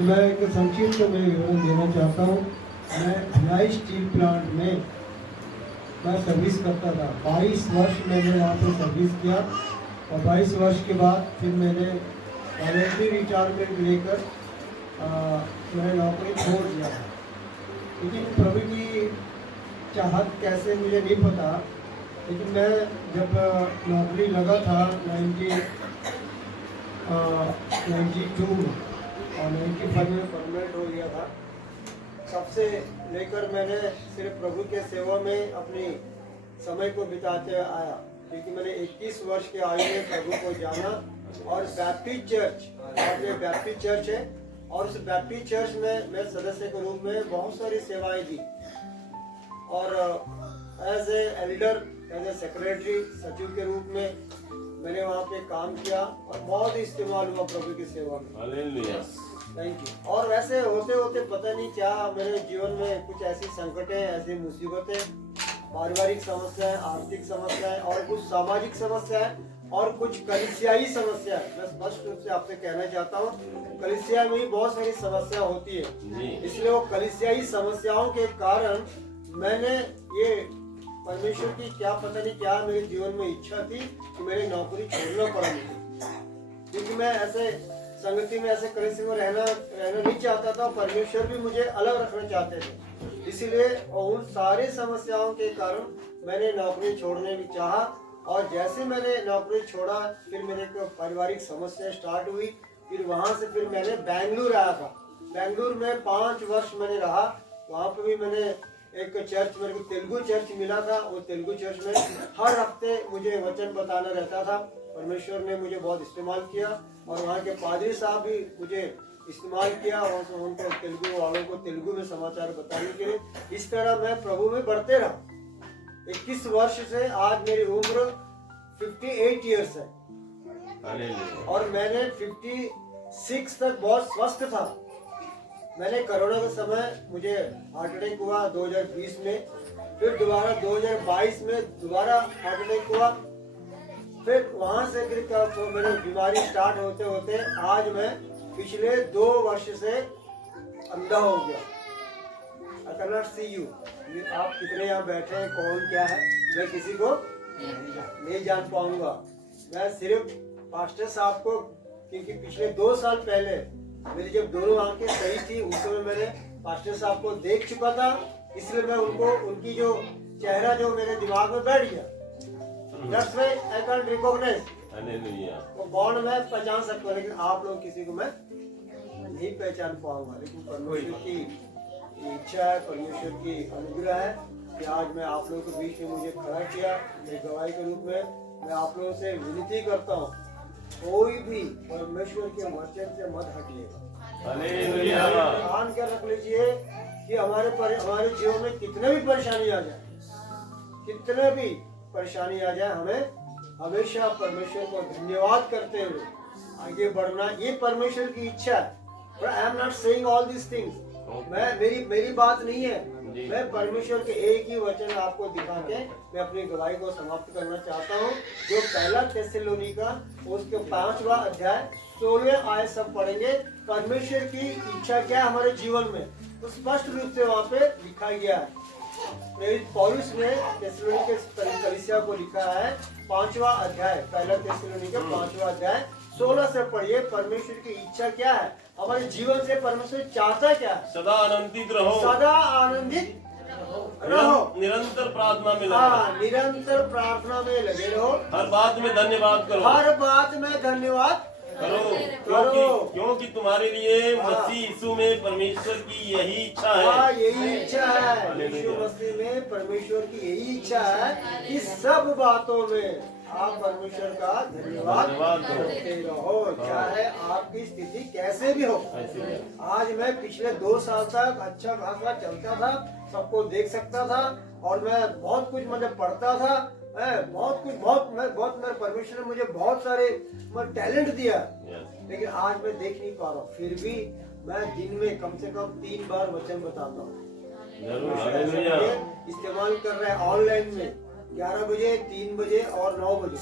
मैं एक संक्षिप्त में विवरण देना चाहता हूँ। मैं भिलाई स्टील प्लांट में मैं सर्विस करता था। 22 वर्ष मैंने वहाँ पर सर्विस किया और 22 वर्ष के बाद फिर मैंने वॉलंटरी रिटायरमेंट लेकर मैंने नौकरी छोड़ दिया। लेकिन प्रभु की चाहत कैसे मुझे नहीं पता, लेकिन मैं जब नौकरी लगा था 92 में और 95 में परमानेंट हो गया था, तब से लेकर मैंने सिर्फ प्रभु के सेवा में अपनी समय को बिताते आया। क्योंकि मैंने 21 वर्ष के आयु में प्रभु को जाना और बैप्टिस्ट चर्च, और ये बैप्टिस्ट चर्च है, और उस बैप्टिस्ट चर्च में मैं सदस्य के रूप में बहुत सारी सेवाएं दी और as a elder, as a secretary, सचिव के रूप में मैंने वहाँ पे काम किया और बहुत ही इस्तेमाल हुआ प्रभु की सेवा में। हालेलुया। Thank you. और वैसे होते होते पता नहीं क्या मेरे जीवन में कुछ ऐसी संकटें, ऐसी मुसीबतें, पारिवारिक समस्याएं, आर्थिक समस्याएं और कुछ सामाजिक समस्याएं और कुछ कलीसियाई समस्याएं, मैं स्पष्ट रूप से आपसे कहना चाहता हूँ, कलीसिया में ही बहुत सारी समस्या होती है। इसलिए वो कलीसियाई समस्याओं के कारण मैंने ये परमेश्वर की क्या पता नहीं क्या मेरे जीवन में इच्छा थी कि मेरी नौकरी छोड़ना पड़ा मुझे, क्योंकि मैं ऐसे संगति में, ऐसे कलीसिया में रहना नहीं चाहता था। परमेश्वर भी मुझे अलग रखना चाहते थे, इसीलिए उन सारी समस्याओं के कारण मैंने नौकरी छोड़ने भी चाहा। और जैसे मैंने नौकरी छोड़ा फिर मेरे को पारिवारिक समस्या स्टार्ट हुई। फिर वहां से फिर मैंने बेंगलुरु आया था। बेंगलुरु में 5 वर्ष मैंने रहा। वहाँ पे भी मैंने एक चर्च, मेरे को तेलुगु चर्च मिला था। वो तेलुगु चर्च में हर हफ्ते मुझे वचन बताना रहता था। परमेश्वर ने मुझे बहुत इस्तेमाल किया और वहाँ के पादरी साहब भी मुझे इस्तेमाल किया और उनको तेलुगु वालों को तेलुगु में समाचार बताने के लिए। इस तरह मैं प्रभु में बढ़ते रहा। 21 वर्ष से आज मेरी उम्र 58 ईयर्स है और मैंने 56 तक बहुत स्वस्थ था। मैंने कोरोना के समय मुझे हार्ट अटैक हुआ 2020 में, फिर दोबारा 2022 में दोबारा हार्ट अटैक हुआ। फिर वहां से फिर तो मेरी बीमारी स्टार्ट होते होते आज मैं पिछले 2 वर्ष से अंधा हो गया। I cannot see you। आप कितने यहाँ बैठे हैं, कौन क्या है, मैं किसी को नहीं जान पाऊंगा। मैं सिर्फ पास्टर साहब को, क्योंकि पिछले 2 साल पहले मेरी जब दोनों आंखें सही थी उस समय मैंने पास्टर साहब को देख चुका था, इसलिए मैं उनको, उनकी जो चेहरा जो मेरे दिमाग में बैठ गया। That's why I can't recognize। वो कौन मैं पहचान सकता हूँ, लेकिन आप लोग किसी को मैं नहीं पहचान पाऊंगा। लेकिन परमेश्वर की इच्छा है, परमेश्वर की अनुग्रह है कि आज मैं आप लोगों के बीच में मुझे खड़ा किया। मेरी गवाही के रूप में मैं आप लोगों से विनती करता हूँ, कोई भी परमेश्वर के वचन से मत हटिएगा। ध्यान क्या रख लीजिए कि हमारे जीवन में कितने भी परेशानी आ जाए, कितने भी परेशानी आ जाए, हमें हमेशा परमेश्वर को धन्यवाद करते हुए आगे बढ़ना, ये परमेश्वर की इच्छा है। But I am not saying all these things। मेरी बात नहीं है। मैं परमेश्वर के एक ही वचन आपको दिखा के मैं अपनी गवाही को समाप्त करना चाहता हूँ, जो पहला थिस्सलुनीका उसके 5वां अध्याय 16 आयत सब पढ़ेंगे। परमेश्वर की इच्छा क्या है हमारे जीवन में, तो स्पष्ट रूप से वहाँ पे लिखा गया है। पौलुस ने थिस्सलुनीके कलीसिया को लिखा है 5वां अध्याय, पहला थिस्सलुनीका 5वां अध्याय 16 से पढ़िए। परमेश्वर की इच्छा क्या है हमारे जीवन से, परमेश्वर चाहता क्या है? सदा आनंदित रहो, सदा आनंदित रहो, निरंतर प्रार्थना में लगे रहो, निरंतर प्रार्थना में लगे रहो, हर बात में धन्यवाद करो, हर बात में धन्यवाद करो, क्योंकि तुम्हारे लिए मसीह यीशु में परमेश्वर की यही इच्छा है। यही इच्छा है, यीशु मसीह में परमेश्वर की यही इच्छा है कि सब बातों में आप परमेश्वर का धन्यवाद करते रहो, चाहे आपकी स्थिति कैसे भी हो। आज मैं पिछले 2 साल तक अच्छा खासा चलता था, सबको देख सकता था और मैं बहुत कुछ मैंने पढ़ता था, बहुत मेरे परमेश्वर ने मुझे बहुत सारे टैलेंट दिया, लेकिन आज मैं देख नहीं पा रहा हूँ। फिर भी मैं दिन में कम से कम 3 बार वचन बताता हूँ। इस्तेमाल कर रहे हैं ऑनलाइन में 11 बजे, 3 बजे और 9 बजे।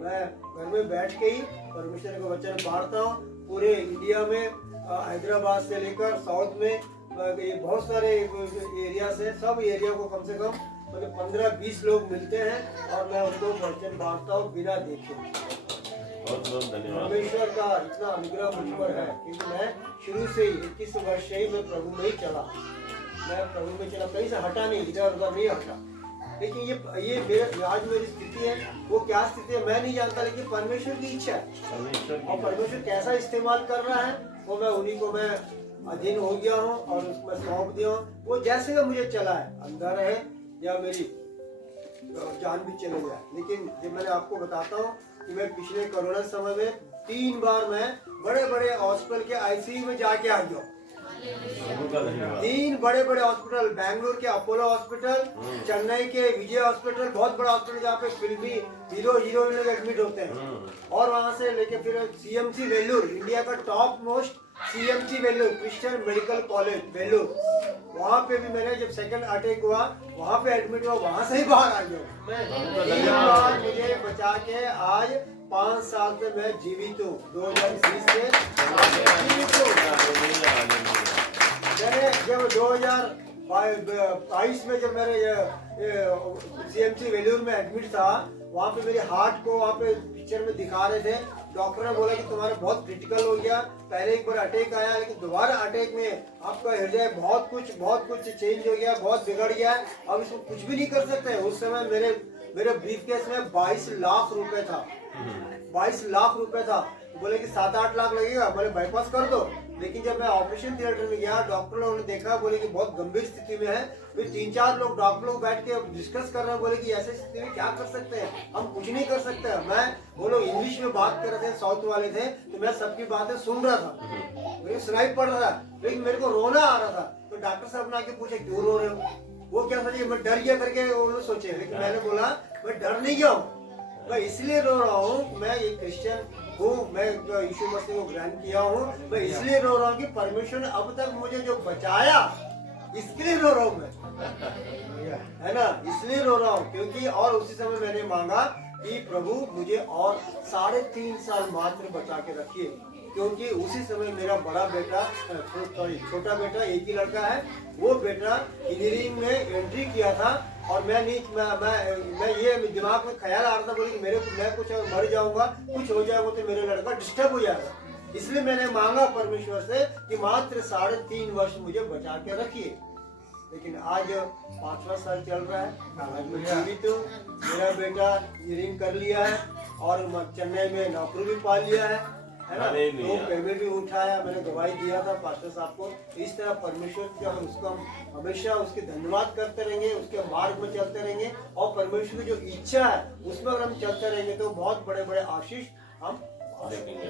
मैं घर में बैठ के ही परमेश्वर का वचन पढ़ता हूँ। पूरे इंडिया में हैदराबाद से लेकर साउथ में ये बहुत सारे एरिया से, सब एरिया को कम से कम मतलब 15-20 लोग मिलते हैं और मैं उनको वचन बांटता हूँ बिना देखे। बहुत बहुत धन्यवाद। परमेश्वर का इतना अनुग्रह मुझ पर है क्योंकि मैं शुरू से ही 21 वर्ष से ही मैं प्रभु में ही चला, मैं प्रभु में चला, कहीं से हटा नहीं, इधर उधर नहीं हटा। लेकिन ये मेरे आज मेरी स्थिति है, वो क्या स्थिति है मैं नहीं जानता, लेकिन परमेश्वर की इच्छा है और परमेश्वर कैसा इस्तेमाल कर रहा है वो मैं उन्हीं को मैं अधीन हो गया हूँ और उसमें सौंप दिया हूँ। वो जैसे का मुझे चला है, अंदर है या मेरी जान भी चले जाए। लेकिन जब मैंने आपको बताता हूँ कि मैं पिछले कोरोना समय में 3 बार मैं बड़े बड़े हॉस्पिटल के आईसीयू में जाके आ गया। 3 बड़े बड़े हॉस्पिटल, बेंगलुरु के अपोलो हॉस्पिटल, चेन्नई के विजय हॉस्पिटल, बहुत बड़ा हॉस्पिटल जहाँ पे फिल्मी हीरो हीरोइन लोग एडमिट होते हैं, और वहाँ से लेके फिर सीएमसी वेल्लूर, इंडिया का top most CMC Vellore, Christian medical college Vellore, वहाँ पे भी मैंने जब सेकंड अटैक हुआ वहाँ पे एडमिट हुआ, वहाँ से ही बाहर आ गया। मुझे बचा के आज 5 साल से मैं जीवित हूँ। 2020 से जीवित हूँ। मैंने जब 2022 में जब मेरे सीएमसी वेल्लूर में एडमिट था, वहाँ पे मेरे हार्ट को वहाँ पे पिक्चर में दिखा रहे थे, डॉक्टर ने बोला कि तुम्हारा बहुत क्रिटिकल हो गया, पहले एक बार अटैक आया लेकिन दोबारा अटैक में आपका हृदय बहुत कुछ चेंज हो गया, बहुत बिगड़ गया है, अब इसको कुछ भी नहीं कर सकते। उस समय मेरे ब्रीफकेस में 22 लाख रुपए था, 22 लाख रुपए था। बोले कि 7-8 लाख लगेगा, बोले बाईपास कर दो। लेकिन जब मैं ऑपरेशन थिएटर में गया, डॉक्टर लोगों ने देखा, बोले कि बहुत गंभीर स्थिति में है। फिर 3-4 लोग डॉक्टर लोग बैठ के डिस्कस कर रहे हैं, बोले कि ऐसे स्थिति में क्या कर सकते हैं, हम कुछ नहीं कर सकते। मैं वो लोग इंग्लिश में बात कर रहे थे, साउथ वाले थे, तो मैं सबकी बातें सुन रहा था, मुझे सुनाई पड़ रहा था, लेकिन मेरे को रोना आ रहा था। तो डॉक्टर साहब ने आके पूछे क्यों रो रहे हो, वो क्या सोचे मैं डर गया करके उन्होंने सोचे, लेकिन मैंने बोला मैं डर नहीं गया हूँ, मैं इसलिए रो रहा हूँ, मैं एक क्रिश्चियन हूँ, मैं यीशु मसीह को ग्रहण किया हूँ, मैं इसलिए रो रहा हूँ कि परमेश्वर ने अब तक मुझे जो बचाया, इसके लिए रो रहा हूँ मैं, है ना, इसलिए रो रहा हूँ। क्योंकि और उसी समय मैंने मांगा कि प्रभु मुझे और 3.5 साल मात्र बचा के रखिए, क्योंकि उसी समय मेरा बड़ा बेटा, छोटा बेटा, एक ही लड़का है, वो बेटा इंजीनियरिंग में एंट्री किया था और मैं ये दिमाग में ख्याल आ रहा था, बोले कि मैं कुछ मर जाऊंगा, कुछ हो जाएगा तो मेरे लड़का डिस्टर्ब हो जाएगा। इसलिए मैंने मांगा परमेश्वर से कि मात्र 3.5 वर्ष मुझे बचा के रखिए। लेकिन आज 5वां साल चल रहा है, आज मैं जीवित हूँ, मेरा बेटा इंजीनियरिंग कर लिया है और चेन्नई में नौकरी भी पा लिया है ना, तो पेमेंट भी उठाया, मैंने गवाही दिया था पास्टर साहब को। इस तरह परमेश्वर की अगर उसको हम हमेशा उसके धन्यवाद करते रहेंगे, उसके मार्ग में चलते रहेंगे और परमेश्वर की जो इच्छा है उसमें अगर हम चलते रहेंगे तो बहुत बड़े बड़े आशीष हम देखेंगे।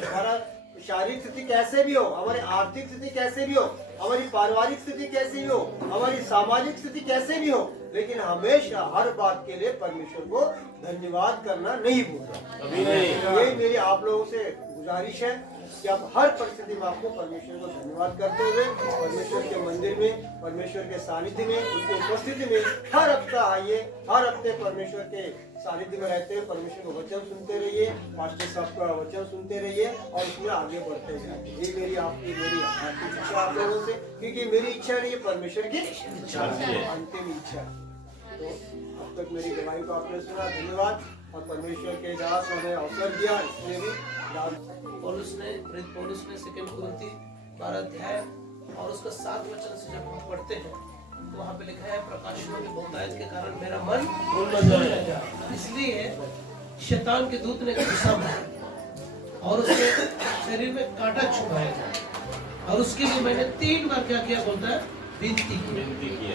हमारा शारीरिक स्थिति कैसे भी हो, हमारी आर्थिक स्थिति कैसे भी हो, हमारी पारिवारिक स्थिति कैसी भी हो, हमारी सामाजिक स्थिति कैसे भी हो, लेकिन हमेशा हर बात के लिए परमेश्वर को धन्यवाद करना नहीं भूलना। यही मेरी आप लोगों से गुजारिश है कि आप हर परिस्थिति में आपको परमेश्वर को धन्यवाद करते हुए परमेश्वर के मंदिर में, परमेश्वर के सानिध्य में, उसकी उपस्थिति में हर हफ्ता आइए, हर हफ्ते परमेश्वर के सानिध्य में रहते हुए परमेश्वर का वचन सुनते रहिए, पास्टर साहब का वचन सुनते रहिए और उसमें आगे बढ़ते जाइए। ये मेरी इच्छा आप लोगों से, क्योंकि मेरी इच्छा नहीं है, परमेश्वर की इच्छा है, अंतिम इच्छा। तो अब तक मेरी गवाही को आपने सुना, धन्यवाद। और परमेश्वर के दास हमें अवसर दिया, इसलिए भी पौलुस ने 2 कुरिन्थी 12 अध्याय और उसका 7 वचन से जब हम पढ़ते हैं तो वहाँ पे लिखा है प्रकाशनों की बहुतायत के कारण मेरा मन भूल जाए, इसलिए शैतान के दूत ने गुस्सा मारा और उसके शरीर में कांटा चुभाया और उसके लिए मैंने 3 बार क्या किया, बोलता है विनती की,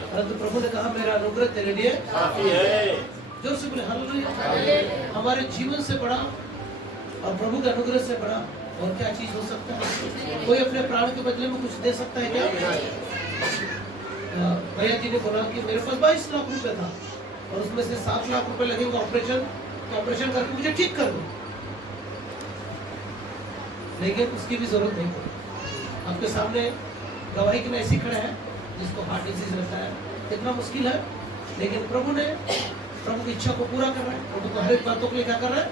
परंतु प्रभु ने कहा मेरा अनुग्रह तेरे लिए काफी है। जोर से बोले हालेलुया। हमारे जीवन से बड़ा और प्रभु के अनुग्रह से बड़ा और क्या चीज हो सकता है? कोई अपने प्राण के बदले में कुछ दे सकता है क्या? भैया जी ने बोला कि मेरे पास 22 लाख रुपए था और उसमें से 7 लाख रुपए लगेंगे ऑपरेशन करके मुझे ठीक कर दो, लेकिन उसकी भी जरूरत नहीं पड़ी। आपके सामने गवाही के में ऐसी खड़े हैं जिसको हार्ट डिजीज रहता है, कितना मुश्किल है, लेकिन प्रभु की इच्छा को पूरा कर रहा है, प्रभु को हर एक बातों के लिए क्या कर रहा है,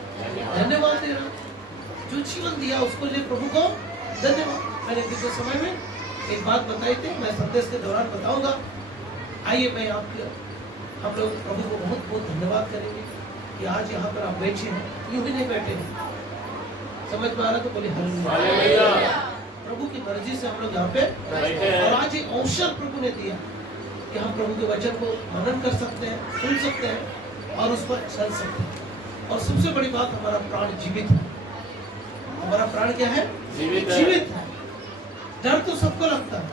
धन्यवाद दे रहा है। जो जीवन दिया उसको लिए प्रभु को धन्यवाद। मैंने पिछले समय में एक बात बताई थी, मैं संदेश के दौरान बताऊंगा। आइए मैं हम लोग प्रभु को बहुत बहुत धन्यवाद करेंगे कि आज यहाँ पर आप बैठे हैं, यूं भी नहीं बैठे हैं। समझ में आ रहा तो बोले हालेलुया। प्रभु की मर्जी से हम लोग यहाँ पे बैठे हैं और आज एक अवसर प्रभु ने दिया कि हम प्रभु के वचन को मनन कर सकते हैं, सुन सकते हैं और उस पर चल सकते हैं। और सबसे बड़ी बात, हमारा प्राण जीवित है। हमारा प्राण क्या है? जीवित है। डर तो सबको लगता है,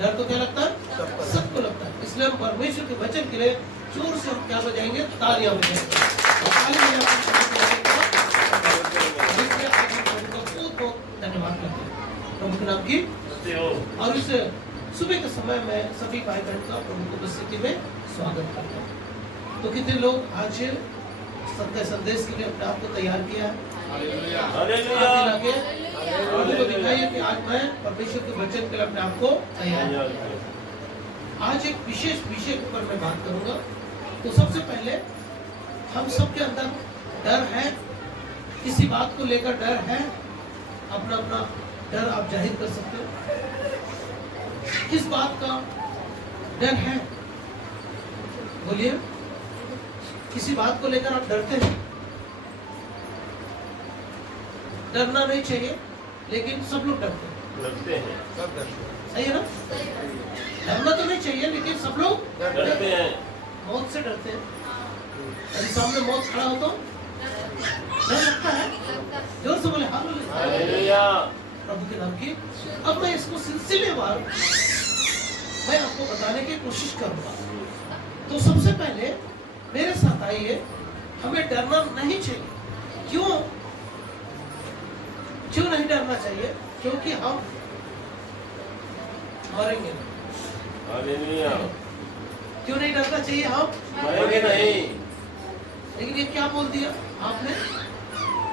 डर तो क्या लगता है? सबको लगता है। इसलिए हम परमेश्वर के वचन के लिए जोर से हम क्या बजाएंगे? तालियां बजाएंगे। बहुत बहुत धन्यवाद करते हैं प्रभु के नाम की। और इस सुबह के समय में सभी भाई बहन का प्रभु की उपस्थिति में स्वागत करता हूँ। तो कितने लोग आज सत्य संदेश के लिए अपने आप को तैयार किया है? प्रभु को दिखाइए कि आज मैं परमेश्वर के वचन के लिए अपने आप को तैयार किया। आज एक विशेष विषय के ऊपर मैं बात करूंगा। तो सबसे पहले हम सबके अंदर डर है, किसी बात को लेकर डर है, अपना अपना डर आप जाहिर कर सकते हो। किस बात का डर है? बोलिए। किसी बात को लेकर आप डरते हैं? डरना नहीं चाहिए, लेकिन सब लोग डरते हैं। सब डरते हैं। सही है ना? डरना तो नहीं चाहिए, लेकिन सब लोग डरते हैं। मौत से डरते हैं। यदि सामने मौत खड़ा हो तो डर लगता है। जोर से बोले हालेलुया प्रभु के नाम की। अब मैं इसको सिलसिलेवार मैं आपको बताने की कोशिश करूंगा। तो सबसे पहले मेरे साथ आइए, हमें डरना नहीं चाहिए। क्यों नहीं डरना चाहिए? क्योंकि हम मरेंगे नहीं। क्यों नहीं डरना चाहिए? हम मरेंगे नहीं। लेकिन ये क्या बोल दिया आपने?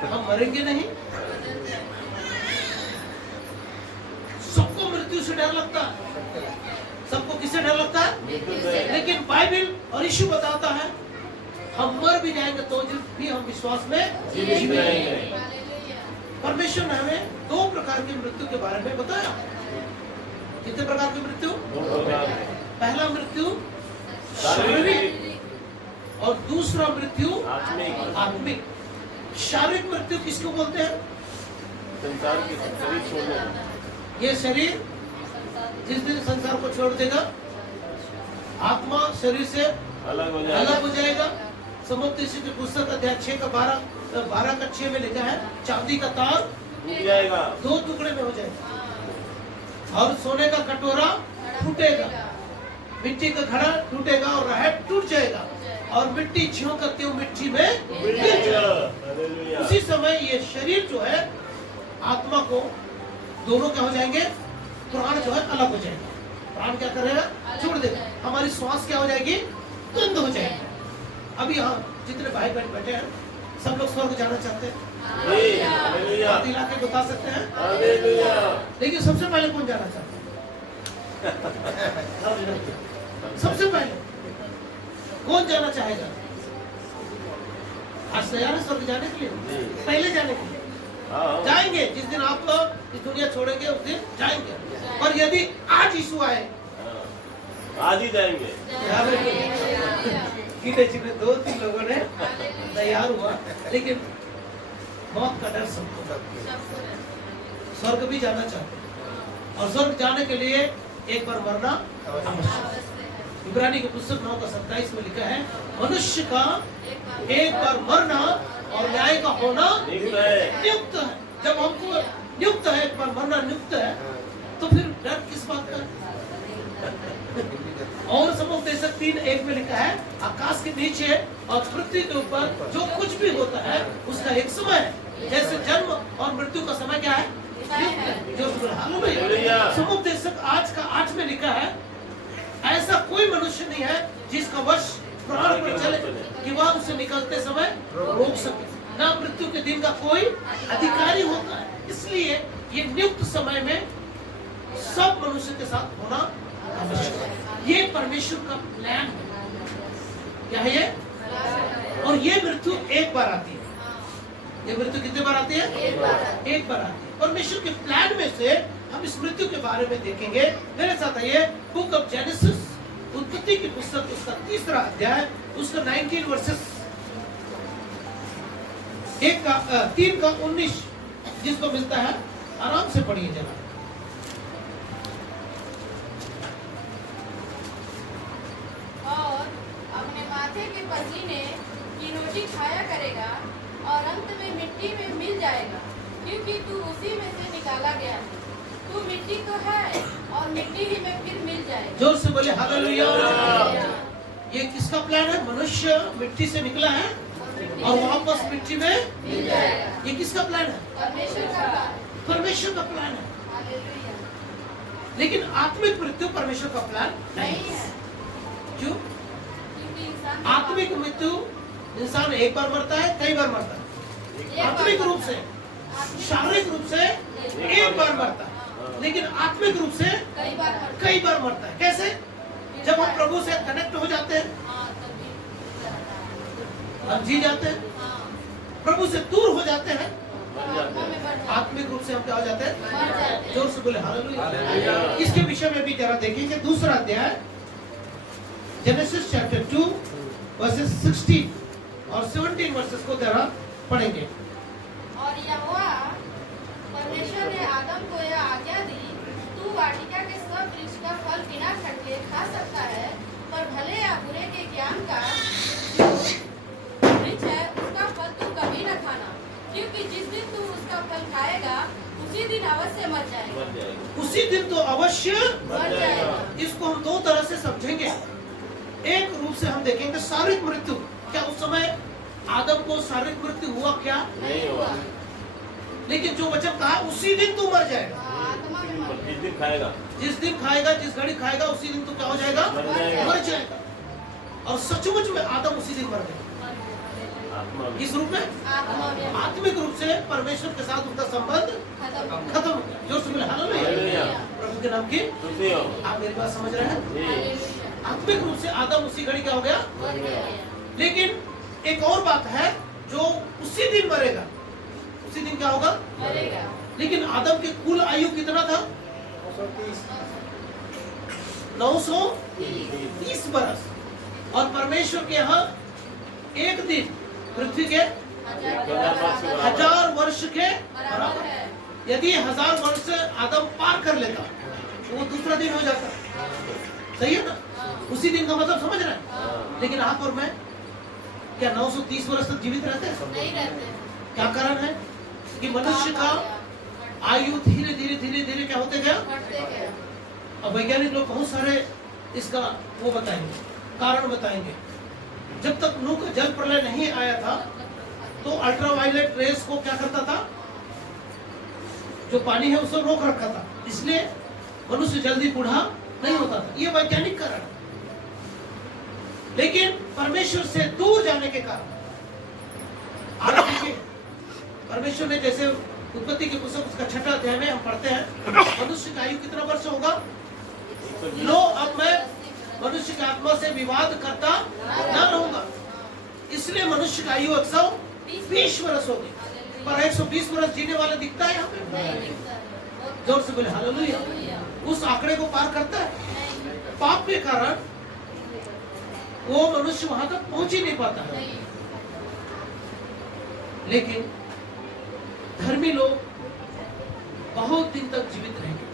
हम मरेंगे नहीं। सबको मृत्यु से डर लगता है। सबको किससे डर लगता है? लेकिन बाइबल और यीशु बताता है हम मर भी जाएंगे तो भी हम विश्वास में जीवित रहेंगे। परमेश्वर ने हमें 2 प्रकार की मृत्यु के बारे में बताया। कितने प्रकार की मृत्यु? पहला मृत्यु शारीरिक और दूसरा मृत्यु आत्मिक। शारीरिक मृत्यु किसको बोलते हैं? संसार के शरीर छोड़ने। ये शरीर जिस दिन संसार को छोड़ देगा, आत्मा शरीर से अलग हो जाएगा। समुद्र की पुस्तक अध्याय 6 का 12 का 6 में लिखा है, चांदी का तार टूट जाएगा, 2 टुकड़े में हो जाएगा और सोने का कटोरा टूटेगा, मिट्टी का घड़ा टूटेगा और रहट टूट जाएगा और मिट्टी झोंकते हुए मिट्टी में गिर जाएगा। उसी समय ये शरीर जो है आत्मा को दोनों क्या हो जाएंगे? प्राण जो है अलग हो जाएगा। प्राण क्या करेगा? छोड़ देगा। हमारी श्वास क्या हो जाएगी? बंद हो जाएगी। अभी यहाँ जितने भाई बहन बैठे हैं सब लोग स्वर्ग जाना चाहते हैं। हाथ हिला के बता सकते हैं। लेकिन सबसे पहले कौन जाना चाहता है? सबसे पहले कौन जाना चाहेगा? आज तैयार है स्वर्ग जाने के लिए? पहले जाने के लिए जाएंगे। जिस दिन आप लोग इस दुनिया छोड़ेंगे उस दिन जाएंगे। और यदि आज यीशु आए, आज ही जाएंगे। गिने 2-3 लोगों ने तैयार हुआ, लेकिन मौत का डर सबको। स्वर्ग भी जाना चाहते हैं और स्वर्ग जाने के लिए एक बार मरना आवश्यक। इब्रानी की पुस्तक 9 का 27 में लिखा है, मनुष्य का एक बार मरना और न्याय का होना नियुक्त है। जब हमको नियुक्त है, एक बार मरना नियुक्त है, तो फिर डर किस बात का? और समुपदेशक 3:1 में लिखा है, आकाश के नीचे और पृथ्वी के ऊपर जो कुछ भी होता है उसका एक समय है। जैसे जन्म और मृत्यु का समय क्या है? जो समुपदेशक आज का 8 में लिखा है, ऐसा कोई मनुष्य नहीं है जिसका वश प्राण पर चले कि वह उसे निकलते समय रोक सके। ना मृत्यु के दिन का कोई अधिकारी होता है। इसलिए ये नियुक्त समय में सब मनुष्य के साथ होना आवश्यक है। ये परमेश्वर का प्लान है। क्या है ये? और ये मृत्यु एक बार आती है। ये मृत्यु कितने बार आती है? एक बार आती है। परमेश्वर के प्लान में से हम इस मृत्यु के बारे में देखेंगे। मेरे साथ आइए, बुक ऑफ जेनेसिस, उत्पत्ति की पुस्तक, उसका 3रा अध्याय, उसका 19 वर्सेस 3 का 19 जिसको मिलता है, आराम से पढ़िए जरा। और अपने माथे के पसीने की रोटी खाया करेगा और अंत में मिट्टी में मिल जाएगा, क्योंकि तू उसी में से निकाला गया है। तू मिट्टी तो है और मिट्टी ही में फिर मिल जाएगा। जोर से बोले हालेलुया। ये किसका प्लान है? मनुष्य मिट्टी से निकला है और वापस मिट्टी में मिल जाएगा। ये किसका प्लान है? परमेश्वर का प्लान। परमेश्वर का प्लान है। हालेलुया। लेकिन आत्मिक मृत्यु परमेश्वर का प्लान नहीं नहीं। है, क्यों? क्योंकि इंसान आत्मिक मृत्यु इंसान एक बार मरता है, कई बार मरता है। आत्मिक रूप से, शारीरिक रूप से एक बार मरता है, लेकिन आत्मिक रूप से कई बार मरता कई बार मरता है। कैसे? जब हम प्रभु से कनेक्ट हो जाते हैं, हाँ, तभी हम जी जाते हैं, हाँ, प्रभु से दूर हो जाते हैं, आत्मा में बढ़ जाता है। आत्मिक रूप से हम क्या हो जाते हैं? मर जाते हैं। जोर से बोले हालेलुया। हालेलुया। इसके विषय में भी जरा देखिए, 2रा अध्याय, जेनेसिस चैप्टर 2 वर्सेस 16 और 17 वर्सेस को जरा पढ़ेंगे। और यहोवा परमेश्वर ने आदम को यह आज्ञा दी, तू वाटिका के सब वृक्ष का फल बिना खटके खा सकता है, पर भले या बुरे के ज्ञान का जो वृक्ष है उसका फल तू कभी न खाना, क्योंकि जिस दिन तू उसका फल खाएगा उसी दिन अवश्य मर जाएगा। मर जाएगा। उसी दिन तो अवश्य। मर जाएगा। इसको हम 2 तरह से समझेंगे। एक रूप से हम देखेंगे शारीरिक मृत्यु। क्या उस समय आदम को शारीरिक मृत्यु हुआ? क्या नहीं हुआ। लेकिन जो वचन कहा उसी दिन तू मर जाएगा। हाँ, आत्मा में मर जिस दिन खाएगा, जिस दिन खाएगा, जिस घड़ी खाएगा, उसी दिन तू क्या हो जाएगा? मर जाएगा। मर जाएगा। और सचमुच में आदम उसी दिन मर गया। आत्मा में। किस रूप में? आत्मा में आत्मिक रूप से परमेश्वर के साथ उसका संबंध खत्म। खत्म हो गया। जोर से बोले हालेलुया। हालेलुया। प्रभु के नाम की सुनते हो? आप मेरी बात समझ रहे हैं? जी। हालेलुया। आत्मिक रूप से आदम उसी घड़ी क्या हो गया? मर गया। लेकिन एक और बात है, जो उसी दिन मरेगा, उसी दिन क्या होगा? मरेगा। लेकिन आदम की कुल आयु कितना था? 930 बरस। और परमेश्वर के यहाँ एक दिन पृथ्वी के 1000 वर्ष के बराबर बराबर। है। यदि 1000 वर्ष आदम पार कर लेता तो वो दूसरा दिन हो जाता। सही है ना? उसी दिन का मतलब समझ रहे हैं? लेकिन आप और मैं क्या 930 वर्ष तक जीवित रहते हैं? नहीं रहते। क्या कारण है? कि मनुष्य का आयु धीरे धीरे धीरे धीरे क्या होते गया? बढ़ते गए। अब वैज्ञानिक लोग बहुत सारे इसका वो बताएंगे, कारण बताएंगे। जब तक नूह का जल प्रलय नहीं आया था तो अल्ट्रावायलेट रेस को क्या करता था? जो पानी है उसको रोक रखा था, इसलिए मनुष्य जल्दी बूढ़ा नहीं होता था। ये वैज्ञानिक कारण है। लेकिन परमेश्वर से दूर जाने के कारण आज देखिए, परमेश्वर ने जैसे उत्पत्ति की पुस्तक उसका 6ठा अध्याय में हम पढ़ते हैं, मनुष्य का आयु कितना वर्ष होगा? लो, अब मैं मनुष्य की आत्मा से विवाद करता न रहूंगा, इसलिए मनुष्य का आयु 120 वर्ष होगी। पर 120 वर्ष जीने वाला दिखता है यहाँ पे? नहीं दिखता है। जोर से बोले हालेलुया। हालेलुया। उस आंकड़े को पार करता है? नहीं, पाप के कारण वो मनुष्य वहां तक पहुंच ही नहीं पाता है। नहीं। लेकिन धर्मी लोग बहुत दिन तक जीवित रहेंगे।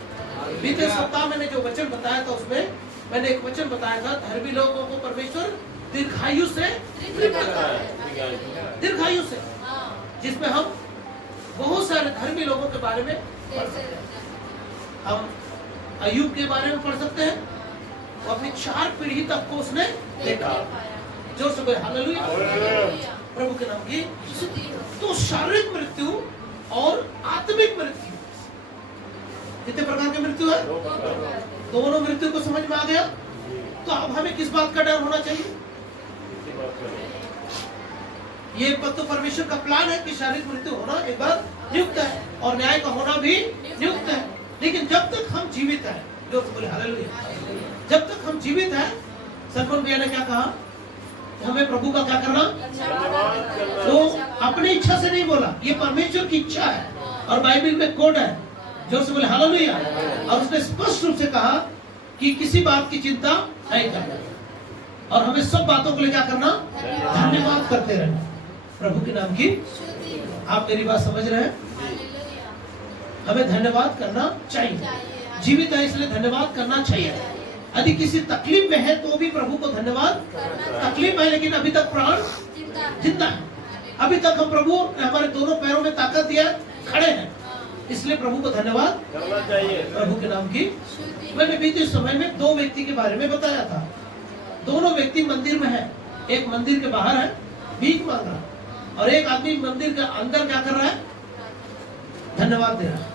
बीते सप्ताह मैंने जो वचन बताया था उसमें मैंने एक वचन बताया था, धर्मी लोगों को परमेश्वर दीर्घायु से, तृप्त करता है। दीर्घायु से, हाँ, जिसमें हम बहुत सारे धर्मी लोगों के बारे में पढ़ सकते हैं। हम अय्यूब के बारे में पढ़ सकते हैं, वो अपनी 4 पीढ़ी तक को उसने देखा। जोर से बोले हालेलुया। प्रभु के नाम की स्तुति हो। तो शारीरिक मृत्यु और आत्मिक मृत्यु, कितने प्रकार की मृत्यु है? दोनों मृत्यु को समझ में आ गया। तो अब हमें किस बात का डर होना चाहिए? ये तो परमेश्वर का प्लान है कि शारीरिक मृत्यु होना एक बार नियुक्त है और न्याय का होना भी नियुक्त है। लेकिन जब तक हम जीवित हैं, जो बोले हालेलुया, जब तक हम जीवित हैं, सलमान भैया ने क्या कहा? हमें प्रभु का क्या करना? वो अपनी इच्छा से नहीं बोला, ये परमेश्वर की इच्छा है। और बाइबल में कोड है, जोर से बोले हालेलुया। और उसने स्पष्ट रूप से कहा कि किसी बात की चिंता नहीं करना और हमें सब बातों के लिए क्या करना, धन्यवाद करते रहना। प्रभु के नाम की, आप मेरी बात समझ रहे हैं? हमें धन्यवाद करना चाहिए। जीवित है इसलिए धन्यवाद करना चाहिए। यदि किसी तकलीफ में है तो भी प्रभु को धन्यवाद, तकलीफ है लेकिन अभी तक प्राण जिंदा है, अभी तक हम प्रभु ने हमारे दोनों पैरों में ताकत दिया, खड़े हैं, इसलिए प्रभु को धन्यवाद करना चाहिए। प्रभु के नाम की। मैंने बीते समय में 2 व्यक्ति के बारे में बताया था। दोनों व्यक्ति मंदिर में है, एक मंदिर के बाहर है भीख मांग रहा, और एक आदमी मंदिर के अंदर क्या कर रहा है, धन्यवाद दे रहा है,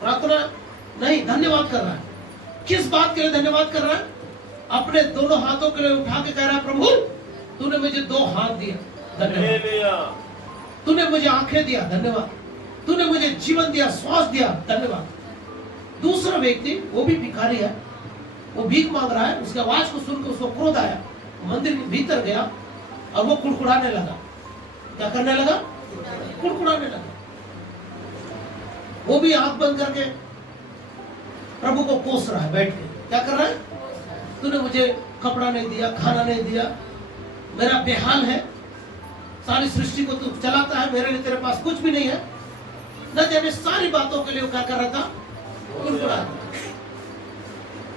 प्रार्थना नहीं धन्यवाद कर रहा है। किस बात के लिए धन्यवाद कर रहा है? अपने दोनों हाथों के लिए उठा के कह रहा है, प्रभु तूने मुझे 2 हाथ दिया, धन्यवाद। तूने मुझे आंखें दिया, धन्यवाद। तूने मुझे जीवन दिया, श्वास दिया, धन्यवाद। दूसरा व्यक्ति, वो भी भिखारी है, वो भीख मांग रहा है। उसकी आवाज को सुनकर उसको क्रोध आया, मंदिर के भीतर गया और वो कुड़कुड़ाने लगा। क्या करने लगा? कुड़कुड़ाने लगा। वो भी आंख बंद करके प्रभु को कोस रहा है, बैठ के क्या कर रहा है, तूने मुझे कपड़ा नहीं दिया, खाना नहीं दिया, मेरा बेहाल है, सारी सृष्टि को तू चलाता है, मेरे लिए तेरे पास कुछ भी नहीं है। न जाने सारी बातों के लिए क्या कर रहा था, कुड़कुड़ा था।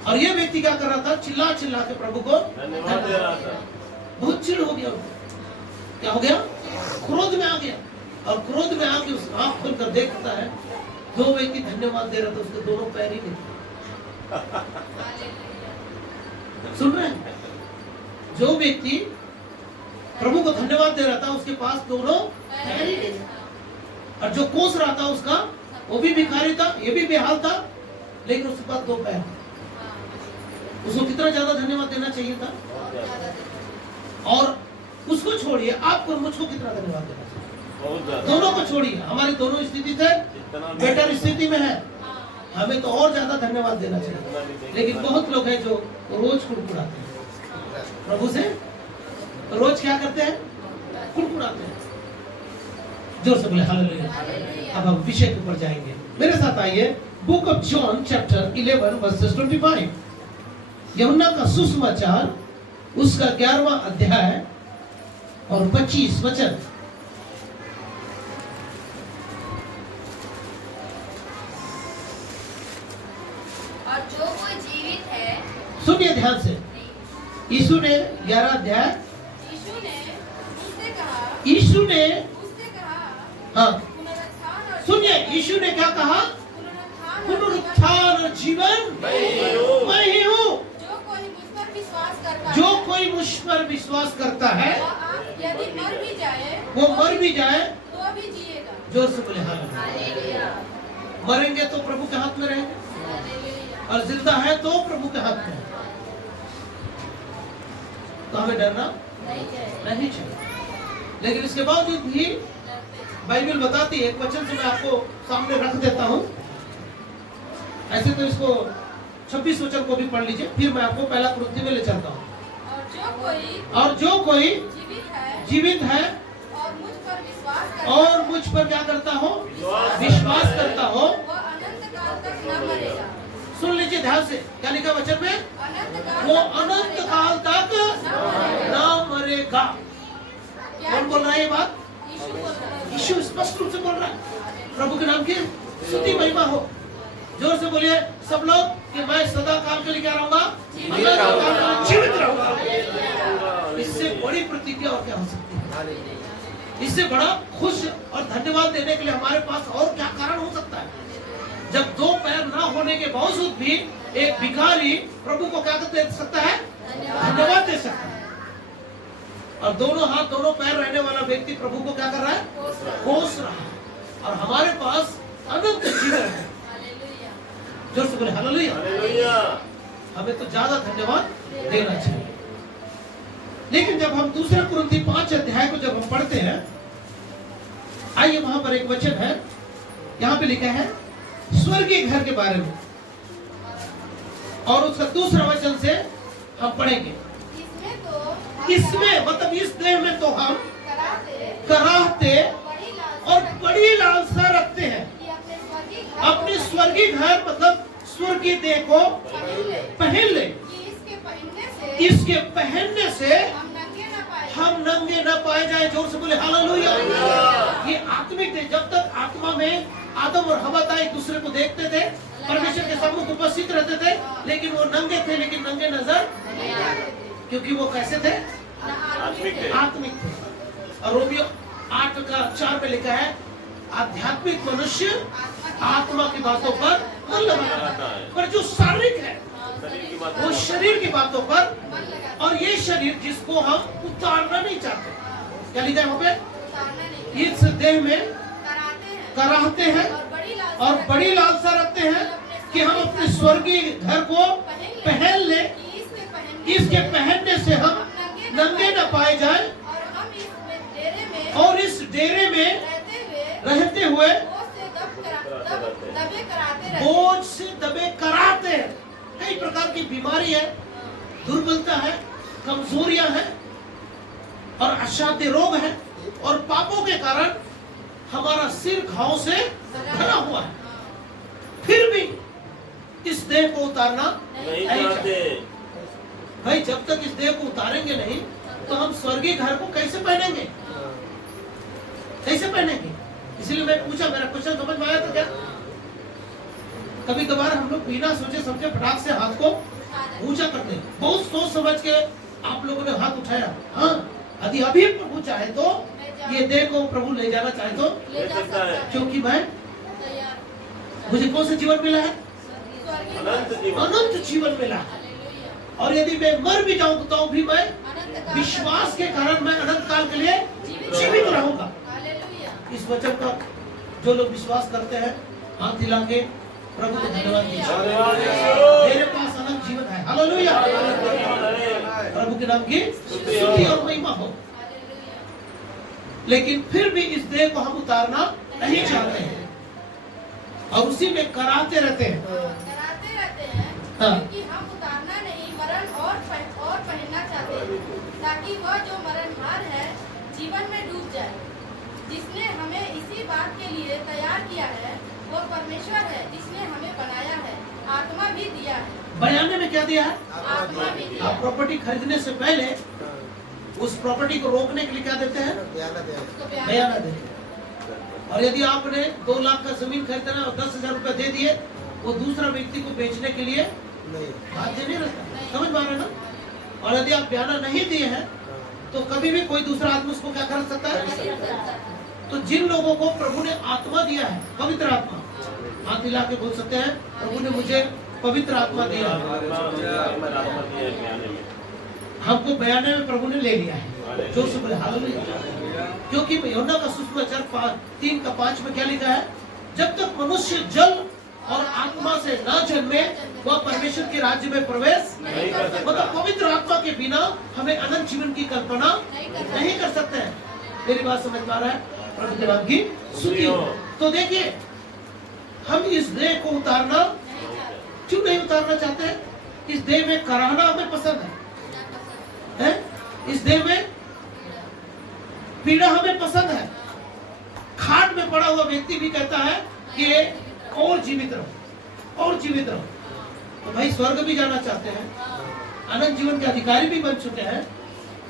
और ये व्यक्ति क्या कर रहा था, चिल्ला चिल्ला के प्रभु को धन्यवाद दे रहा था। बहुत चिढ़ हो गया, क्या हो गया, क्रोध में आ गया। और क्रोध में आके उस आंख खोलकर देखता है 2 व्यक्ति धन्यवाद दे रहे थे, उसके दोनों पैर ही नहीं। सुन रहे हैं? जो व्यक्ति प्रभु को धन्यवाद दे रहा था उसके पास दोनों पैर ही नहीं, और जो कोस रहा था उसका, वो भी भिखारी था, ये भी बेहाल था, लेकिन उसके पास 2 पैर। उसको कितना ज्यादा धन्यवाद देना चाहिए था? और उसको छोड़िए, आपको मुझको कितना धन्यवाद देना चाहिए? दोनों को छोड़िए, हमारी दोनों स्थिति से बेटर स्थिति में है, हमें तो और ज्यादा धन्यवाद देना चाहिए। लेकिन बहुत लोग हैं जो रोज कुड़कुड़ाते हैं प्रभु से, रोज क्या करते हैं, कुड़कुड़ाते हैं। जोर से बोले हालेलुया। अब हम विषय के ऊपर जाएंगे, मेरे साथ आइए। Book of John chapter 11 versus 25, यूहन्ना का सुसमाचार उसका 11वां अध्याय और 25 वचन। और जो कोई जीवित है, सुनिए ध्यान से, यीशु ने 11 अध्याय, यीशु ने हाँ सुनिए, यीशु ने क्या कहा, पुनरुत्थान और जीवन मैं ही हूँ। जो कोई मुझ पर विश्वास करता है, जो कोई मुझ पर विश्वास करता है, यदि मर भी जाए, वो मर भी जाए तो भी जिएगा। जोर से बोले हालेलुया। हालेलुया। मरेंगे तो प्रभु के हाथ में रहेंगे, हालेलुया। और जिंदा है तो प्रभु के हाथ में है। तो हमें डरना नहीं चाहिए। लेकिन इसके बावजूद भी बाइबल बताती है, एक वचन से मैं आपको सामने रख देता हूँ। ऐसे तो इसको 26 वचन को भी पढ़ लीजिए, फिर मैं आपको पहला कुरिन्थी में ले चलता हूँ। और जो कोई जीवित है और मुझ पर क्या करता हो, विश्वास करता हो, वो अनंत काल तक न मरेगा। सुन लीजिए ध्यान से, क्या लिखा वचन में, वो अनंत काल तक न मरेगा। कौन बोल रहा है ये बात? यीशु स्पष्ट रूप से बोल रहा है। प्रभु के नाम की स्तुति महिमा हो। जोर से बोलिए सब लोग कि मैं सदा काल के लिए क्या रहूंगा, जीवित रहूंगा। इससे बड़ी प्रतिज्ञा और क्या हो सकती है? इससे बड़ा खुश और धन्यवाद देने के लिए हमारे पास और क्या कारण हो सकता है? जब 2 पैर ना होने के बावजूद भी एक भिखारी प्रभु को क्या दे सकता है, धन्यवाद दे सकता है। और दोनों हाथ दोनों पैर रहने वाला व्यक्ति प्रभु को क्या कर रहा है, कोस रहा है। और हमारे पास अनंत जीवन है। जोर से बोले हालेलुया। हमें तो ज्यादा धन्यवाद देना चाहिए। लेकिन जब हम दूसरा कुरिन्थी 5 अध्याय को जब हम पढ़ते हैं, आइए वहां पर एक वचन है, यहाँ पे लिखा है स्वर्गीय घर के बारे में, और उसका दूसरा वचन से हम पढ़ेंगे। इसमें मतलब इस देह में तो हम कराहते और बड़ी लालसा रखते हैं अपने स्वर्गीय घर मतलब स्वर्गीय देह को पहन ले। कि इसके पहनने से हम नंगे न पाए जाए। जोर से बोले हालेलुया। ये आत्मिक देह, जब तक आत्मा में आदम और हवा एक दूसरे को देखते थे, परमेश्वर के सम्मुख उपस्थित रहते थे, लेकिन वो नंगे थे, लेकिन नंगे नजर क्योंकि वो कैसे थे? आत्मिक थे। और रोमियो 8:4 में लिखा है, आध्यात्मिक मनुष्य आत्मा की बातों पर मन लगाता है, पर जो शारीरिक है वो शरीर की बातों पर। और ये शरीर जिसको हम उतारना नहीं चाहते, क्या लिखा है वहाँ पे? इस देह में कराहते हैं और बड़ी लालसा रखते हैं कि हम अपने स्वर्गीय घर को पहन ले। इसके पहनने से हम नंगे न पाए जाए और इस डेरे में रहते हुए बोझ से दबे कराते हैं। कई प्रकार की बीमारी है, दुर्बलता है, कमजोरियां हैं और अशांति रोग है, और पापों के कारण हमारा सिर घाव से भरा हुआ है। फिर भी इस देह को उतारना नहीं चाहते। भाई जब तक इस देह को उतारेंगे नहीं तो हम स्वर्गीय घर को कैसे पहनेंगे? कैसे पहनेंगे? इसलिए मैं पूछा, मेरा क्वेश्चन समझ में आया था क्या? कभी कभार हम लोग बिना सोचे समझे फटाक से हाथ को ऊंचा करते हैं। बहुत सोच समझ के आप लोगों ने हाथ उठाया। हाँ, यदि अभी प्रभु चाहे तो ये देह को प्रभु ले जाना चाहे तो ले सकता है, क्योंकि मैं मुझे कौन सा जीवन मिला है? अनंत जीवन मिला है। और यदि मैं मर भी जाऊं तो भी मैं विश्वास के कारण मैं अनंत काल के लिए जीवित रहूंगा। इस वचन का जो लोग विश्वास करते हैं हाथ हिला के प्रभु को धन्यवाद दीजिए। मेरे पास अनंत जीवन है। हालेलुया। प्रभु के नाम की स्तुति और महिमा हो। लेकिन फिर भी इस देह को हम उतारना नहीं चाहते हैं और उसी में कराते रहते हैं। हाँ। क्योंकि हम उतारना नहीं वरन और पहनना चाहते हैं, ताकि वह जो मरणहार है जीवन में डूब जाए। जिसने हमें इसी बात के लिए तैयार किया है वो परमेश्वर है, जिसने हमें बनाया है, आत्मा भी दिया है। बयाने में क्या दिया है? आत्मा भी दिया आप प्रॉपर्टी खरीदने से पहले उस प्रॉपर्टी को रोकने के लिए क्या देते हैं? बयाना देते हैं। और यदि आपने 2 लाख का जमीन खरीदना और 10,000 रुपए दे दिए, वो दूसरा व्यक्ति को बेचने के लिए बाध्य नहीं रहता। समझ पा रहे ना? और यदि आप बयाना नहीं दिए हैं तो कभी भी कोई दूसरा आदमी उसको क्या कर सकता है? तो जिन लोगों को प्रभु ने आत्मा दिया है, पवित्र आत्मा, हाथ हिला के बोल सकते हैं, प्रभु ने मुझे पवित्र आत्मा दिया है। हमको बयाने में प्रभु ने ले लिया है। जो से बोले हालेलुया। क्योंकि यूहन्ना का सुसमाचार 3:5 में क्या लिखा है? जब तक मनुष्य जल और आत्मा से ना जन्मे वह परमेश्वर के राज्य में प्रवेश नहीं कर सकता। मतलब पवित्र आत्मा के बिना हमें अनंत जीवन की कल्पना नहीं कर सकते हैं। मेरी बात समझ पा रहा है? प्रभु के नाम की स्तुति। तो देखिए, हम इस देह को उतारना क्यों नहीं उतारना चाहते? इस देह में कराहना हमें पसंद है? इस देह में पीड़ा हमें पसंद है। खाट में पड़ा हुआ व्यक्ति भी कहता है कि और जीवित रहो, और जीवित रहो। तो भाई स्वर्ग भी जाना चाहते हैं, अनंत जीवन के अधिकारी भी बन चुके हैं,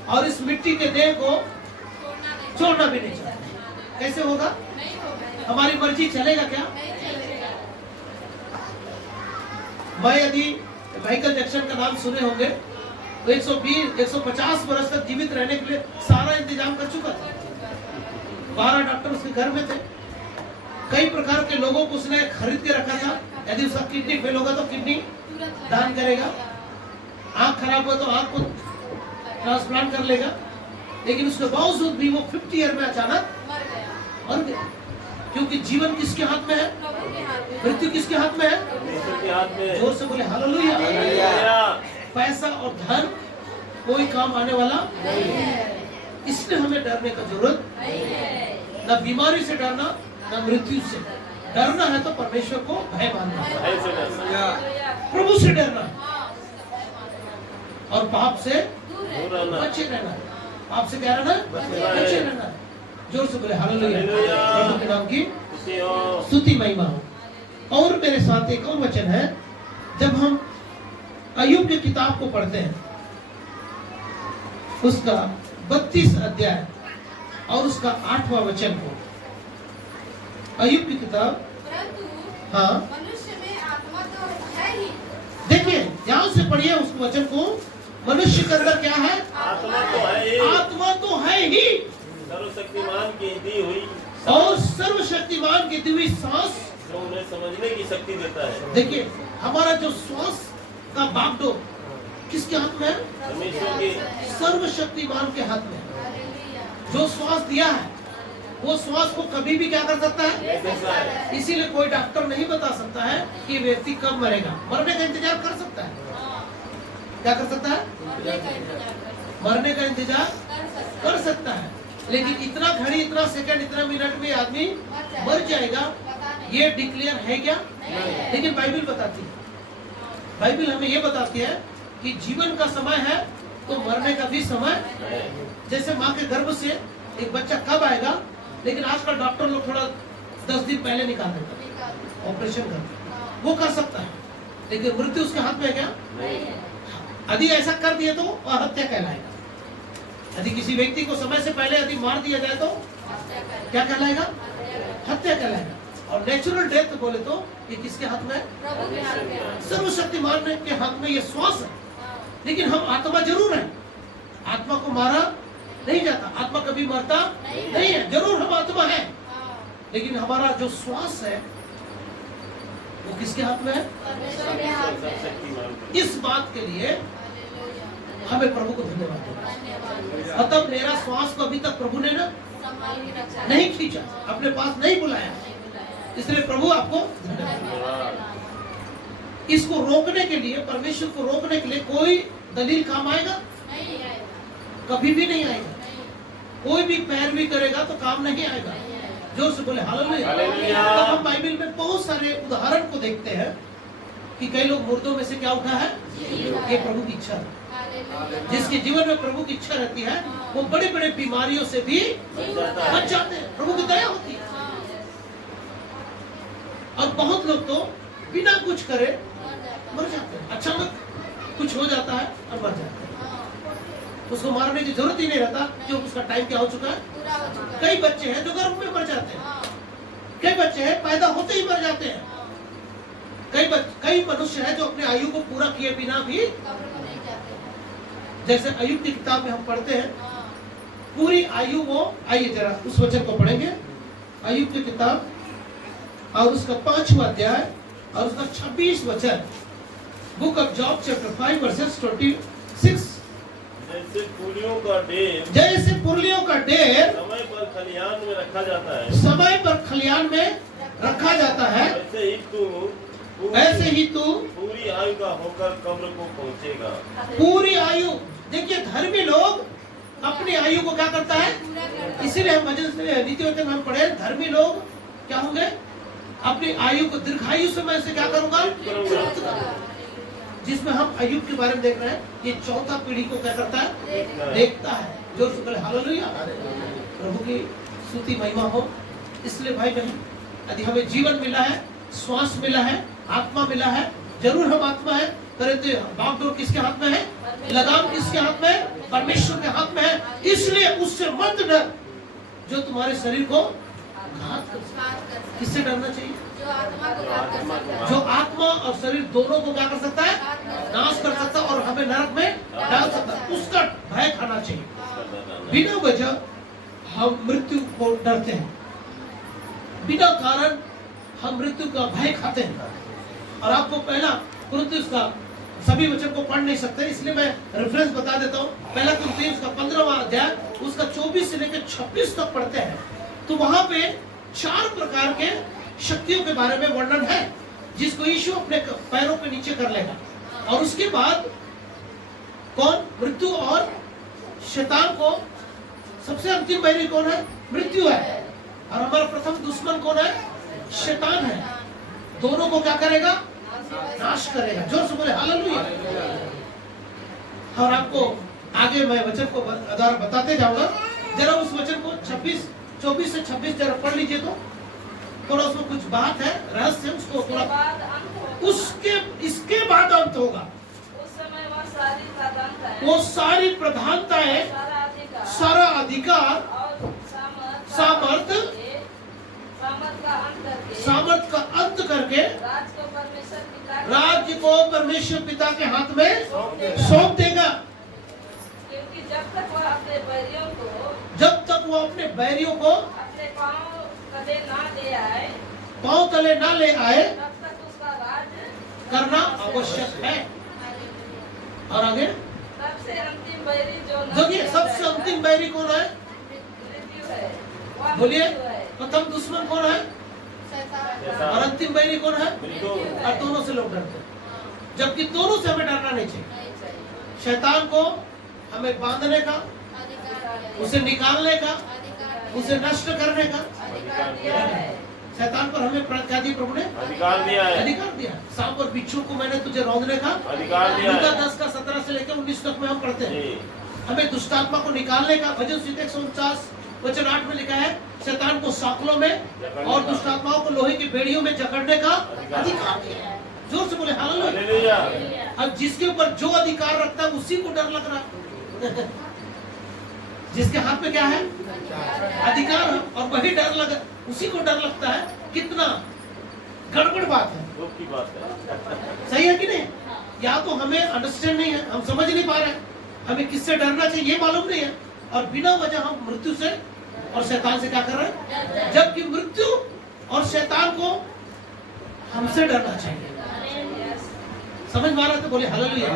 और इस मिट्टी के देह को छोड़ना भी नहीं चाहते। कैसे होगा? हमारी मर्जी चलेगा क्या? मैं यदि माइकल जैक्सन का नाम सुने होंगे तो 120-150 वर्ष तक जीवित रहने के लिए सारा इंतजाम कर चुका था। 12 डॉक्टर उसके घर में थे। कई प्रकार के लोगों को उसने खरीद के रखा था। यदि उसका किडनी फेल होगा तो किडनी दान करेगा, आंख खराब हुआ तो आंख को ट्रांसप्लांट कर लेगा। लेकिन उसके बावजूद भी वो 50 ईयर में अचानक मर गया। क्योंकि जीवन किसके हाथ में है? मृत्यु किसके हाथ में है? जोर से बोले हालेलुया। पैसा और धन कोई काम आने वाला नहीं है। इसलिए हमें डरने का जरूरत नहीं है। न बीमारी से डरना, न मृत्यु से डरना है तो परमेश्वर को भय मानना है, प्रभु से डरना और पाप से बचे रहना है। पाप से क्या रहना है? बचे रहना है। जोर से बोले हालेलुया। प्रभु के नाम की स्तुति महिमा हो। और मेरे साथ एक और वचन है, जब हम अय्यूब की किताब को पढ़ते हैं, उसका 32 अध्याय और उसका 8वां वचन को, अय्यूब की किताब, परंतु हाँ मनुष्य में आत्मा तो है ही। देखिए ध्यान से पढ़िए उस वचन को। मनुष्य के अंदर क्या है? आत्मा तो है ही, आत्मा तो है ही, सर्वशक्तिमान की दी हुई और सर्वशक्तिमान की दी हुई सांस, जो उन्हें समझने की शक्ति देता है। देखिए हमारा जो श्वास का बागडोर किसके हाथ में है? परमेश्वर के सर्वशक्तिमान के हाथ में है। हालेलुया। जो श्वास दिया है वो श्वास को कभी भी क्या कर सकता है? इसीलिए कोई डॉक्टर नहीं बता सकता है कि व्यक्ति कब मरेगा। मरने का इंतजार कर सकता है, क्या कर सकता है? मरने का इंतजार कर सकता है, लेकिन इतना घड़ी, इतना सेकंड, इतना मिनट में आदमी मर जाएगा ये डिक्लेयर है क्या? लेकिन बाइबल बताती है, बाइबल हमें ये बताती है कि जीवन का समय है तो मरने का भी समय। जैसे माँ के गर्भ से एक बच्चा कब आएगा, लेकिन आजकल डॉक्टर लोग थोड़ा 10 दिन पहले निकाल देते हैं, ऑपरेशन करते, वो कर सकता है, लेकिन मृत्यु उसके हाथ में है क्या? यदि ऐसा कर दिए तो वह हत्या कहलाएगा। यदि किसी व्यक्ति को समय से पहले यदि मार दिया जाए तो क्या कहलाएगा? हत्या कहलाएगा। और नेचुरल डेथ बोले तो ये किसके हाथ में है? सर्वशक्तिमान के हाथ में ये श्वास है। लेकिन हम आत्मा जरूर है, आत्मा को मारा नहीं जाता, आत्मा कभी मरता नहीं है, जरूर हम आत्मा है, लेकिन हमारा जो श्वास है वो किसके हाथ में है? सर्वशक्तिमान की। इस बात के लिए हमें प्रभु को धन्यवाद देना। मतलब मेरा श्वास को अभी तक प्रभु ने ना नहीं खींचा, अपने पास नहीं बुलाया, इसलिए प्रभु आपको धन्यवाद। इसको रोकने के लिए, परमेश्वर को रोकने के लिए कोई दलील काम आएगा? कभी भी नहीं आएगा। कोई भी पैरवी करेगा तो काम नहीं आएगा। जोर से बोले हालेलुया। तो हम बाइबल में बहुत सारे उदाहरण को देखते हैं कि कई लोग मुर्दों में से क्या उठा है? ये प्रभु की इच्छा है। जिसके जीवन में प्रभु की इच्छा रहती है वो बड़े बड़े बीमारियों से भी बच जाते हैं, प्रभु की दया होती है। और बहुत लोग तो बिना कुछ करे मर जाते हैं, अचानक कुछ हो जाता है और मर जाते हैं, उसको मारने की जरूरत ही नहीं रहता, जो उसका टाइम क्या हो चुका है। कई बच्चे हैं जो गर्भ में मर जाते हैं, कई बच्चे हैं पैदा होते ही मर जाते हैं, कई मनुष्य हैं जो अपने आयु को पूरा किए बिना भी, जैसे अय्यूब की किताब में हम पढ़ते हैं पूरी आयु वो, आइए जरा उस वचन को पढ़ेंगे, अय्यूब की किताब और उसका 5वां अध्याय और उसका 26 वचन, book of job chapter 5 versus 26। जैसे पुलियों का ढेर, जैसे पुरलियों का ढेर समय पर खलियान में रखा जाता है, समय पर खलियान में रखा जाता है, ऐसे ही तू पूरी आयु का होकर कब्र को पहुंचेगा। पूरी आयु, देखिए धर्मी लोग अपनी आयु को क्या करता है, इसीलिए हम भजन से नीति वचन में हम पढ़े, धर्मी लोग क्या होंगे? अपनी आयु को दीर्घायु से मैं इसे क्या करूंगा? जिसमें हम अय्यूब के बारे में देख रहे हैं, ये चौथा पीढ़ी को क्या करता है? देखता है। जोर से बोले हालेलुया। प्रभु की स्तुति महिमा हो। इसलिए भाई बहन, यदि हमें जीवन मिला है, श्वास मिला है, आत्मा मिला है, जरूर हम आत्मा है, परंतु बागडोर किसके हाथ में है? लगाम किसके हाथ में है? परमेश्वर के हाथ में है। इसलिए उससे मत डर जो तुम्हारे शरीर को घात कर सकता है। किससे डरना चाहिए? जो आत्मा और शरीर दोनों को क्या कर सकता है? नाश कर सकता है और हमें नरक में डाल सकता है। उसका भय खाना चाहिए। बिना वजह हम मृत्यु को डरते हैं, बिना कारण हम मृत्यु का भय खाते हैं। और आपको पहला कुरिन्थियों का सभी वचन को पढ़ नहीं सकते, इसलिए मैं रेफरेंस बता देता हूँ। पहला कुरिन्थियों का 15वां अध्याय उसका 24 से लेकर 26 तक पढ़ते हैं तो वहां पे 4 प्रकार के शक्तियों के बारे में वर्णन है जिसको यीशु अपने पैरों के नीचे कर लेगा। और उसके बाद कौन? मृत्यु और शैतान को सबसे अंतिम बैरी कौन है? मृत्यु है। और हमारा प्रथम दुश्मन कौन है? शैतान है। दोनों को क्या करेगा? नाश करेगा। जोर से बोले हालेलुया। और आपको आगे मैं वचन को बताते जाऊंगा। जरा उस वचन को 24 से 26 जरा पढ़ लीजिए तो थोड़ा उसमें कुछ बात है, रहस्य है, उसको थोड़ा बाद अंत होगा। उसके इसके बाद अंत होगा। उस समय वह सारी प्रधानता है, वो सारी प्रधानताएं, सारा अधिकार सारा अधिकार और सामर्थ सामर्थ का अंत करके राज्य को परमेश्वर पिता के हाथ में सौंप देगा। क्योंकि जब तक वह अपने बैरियों को अपने पांव तले ना ले आए, तब तक उसका राज करना आवश्यक है। और आगे सबसे अंतिम बैरी जो देखिए, सबसे अंतिम बैरी कौन है? मृत्यु है। वह बोलिए, मृत्यु है। प्रथम दुश्मन कौन है और अंतिम बैरी कौन है? और दोनों से लोग डरते हैं, जबकि दोनों से हमें डरना नहीं चाहिए। शैतान को हमें बांधने का, उसे निकालने का, उसे नष्ट करने का दिया है। शैतान पर हमें क्या दिया प्रभु ने? अधिकार दिया है। अधिकार दिया। सांप और बिच्छू को मैंने तुझे रौंदने का अधिकार दिया है। लूका 10 का 17 से लेकर 19 तक में हम पढ़ते हैं। हमें दुष्टात्मा को निकालने का, भजन 149 वचन 8 में लिखा है, शैतान को सांकलों में और दुष्टात्माओं को लोहे की बेड़ियों में जकड़ने का अधिकार दिया है। जोर से बोले हालेलुया। अब जिसके ऊपर जो अधिकार रखता है उसी को डर लग रहा है। जिसके हाथ में क्या है? अधिकार है, और वही डर लगा, उसी को डर लगता है। कितना गड़बड़ बात है, दुख की बात है। सही है कि नहीं? या तो हमें अंडरस्टैंड नहीं है, हम समझ नहीं पा रहे हैं, हमें किससे डरना चाहिए ये मालूम नहीं है, और बिना वजह हम मृत्यु से और शैतान से क्या कर रहे हैं, जबकि मृत्यु और शैतान को हमसे डरना चाहिए। समझ में आ रहा है तो बोले हालेलुया।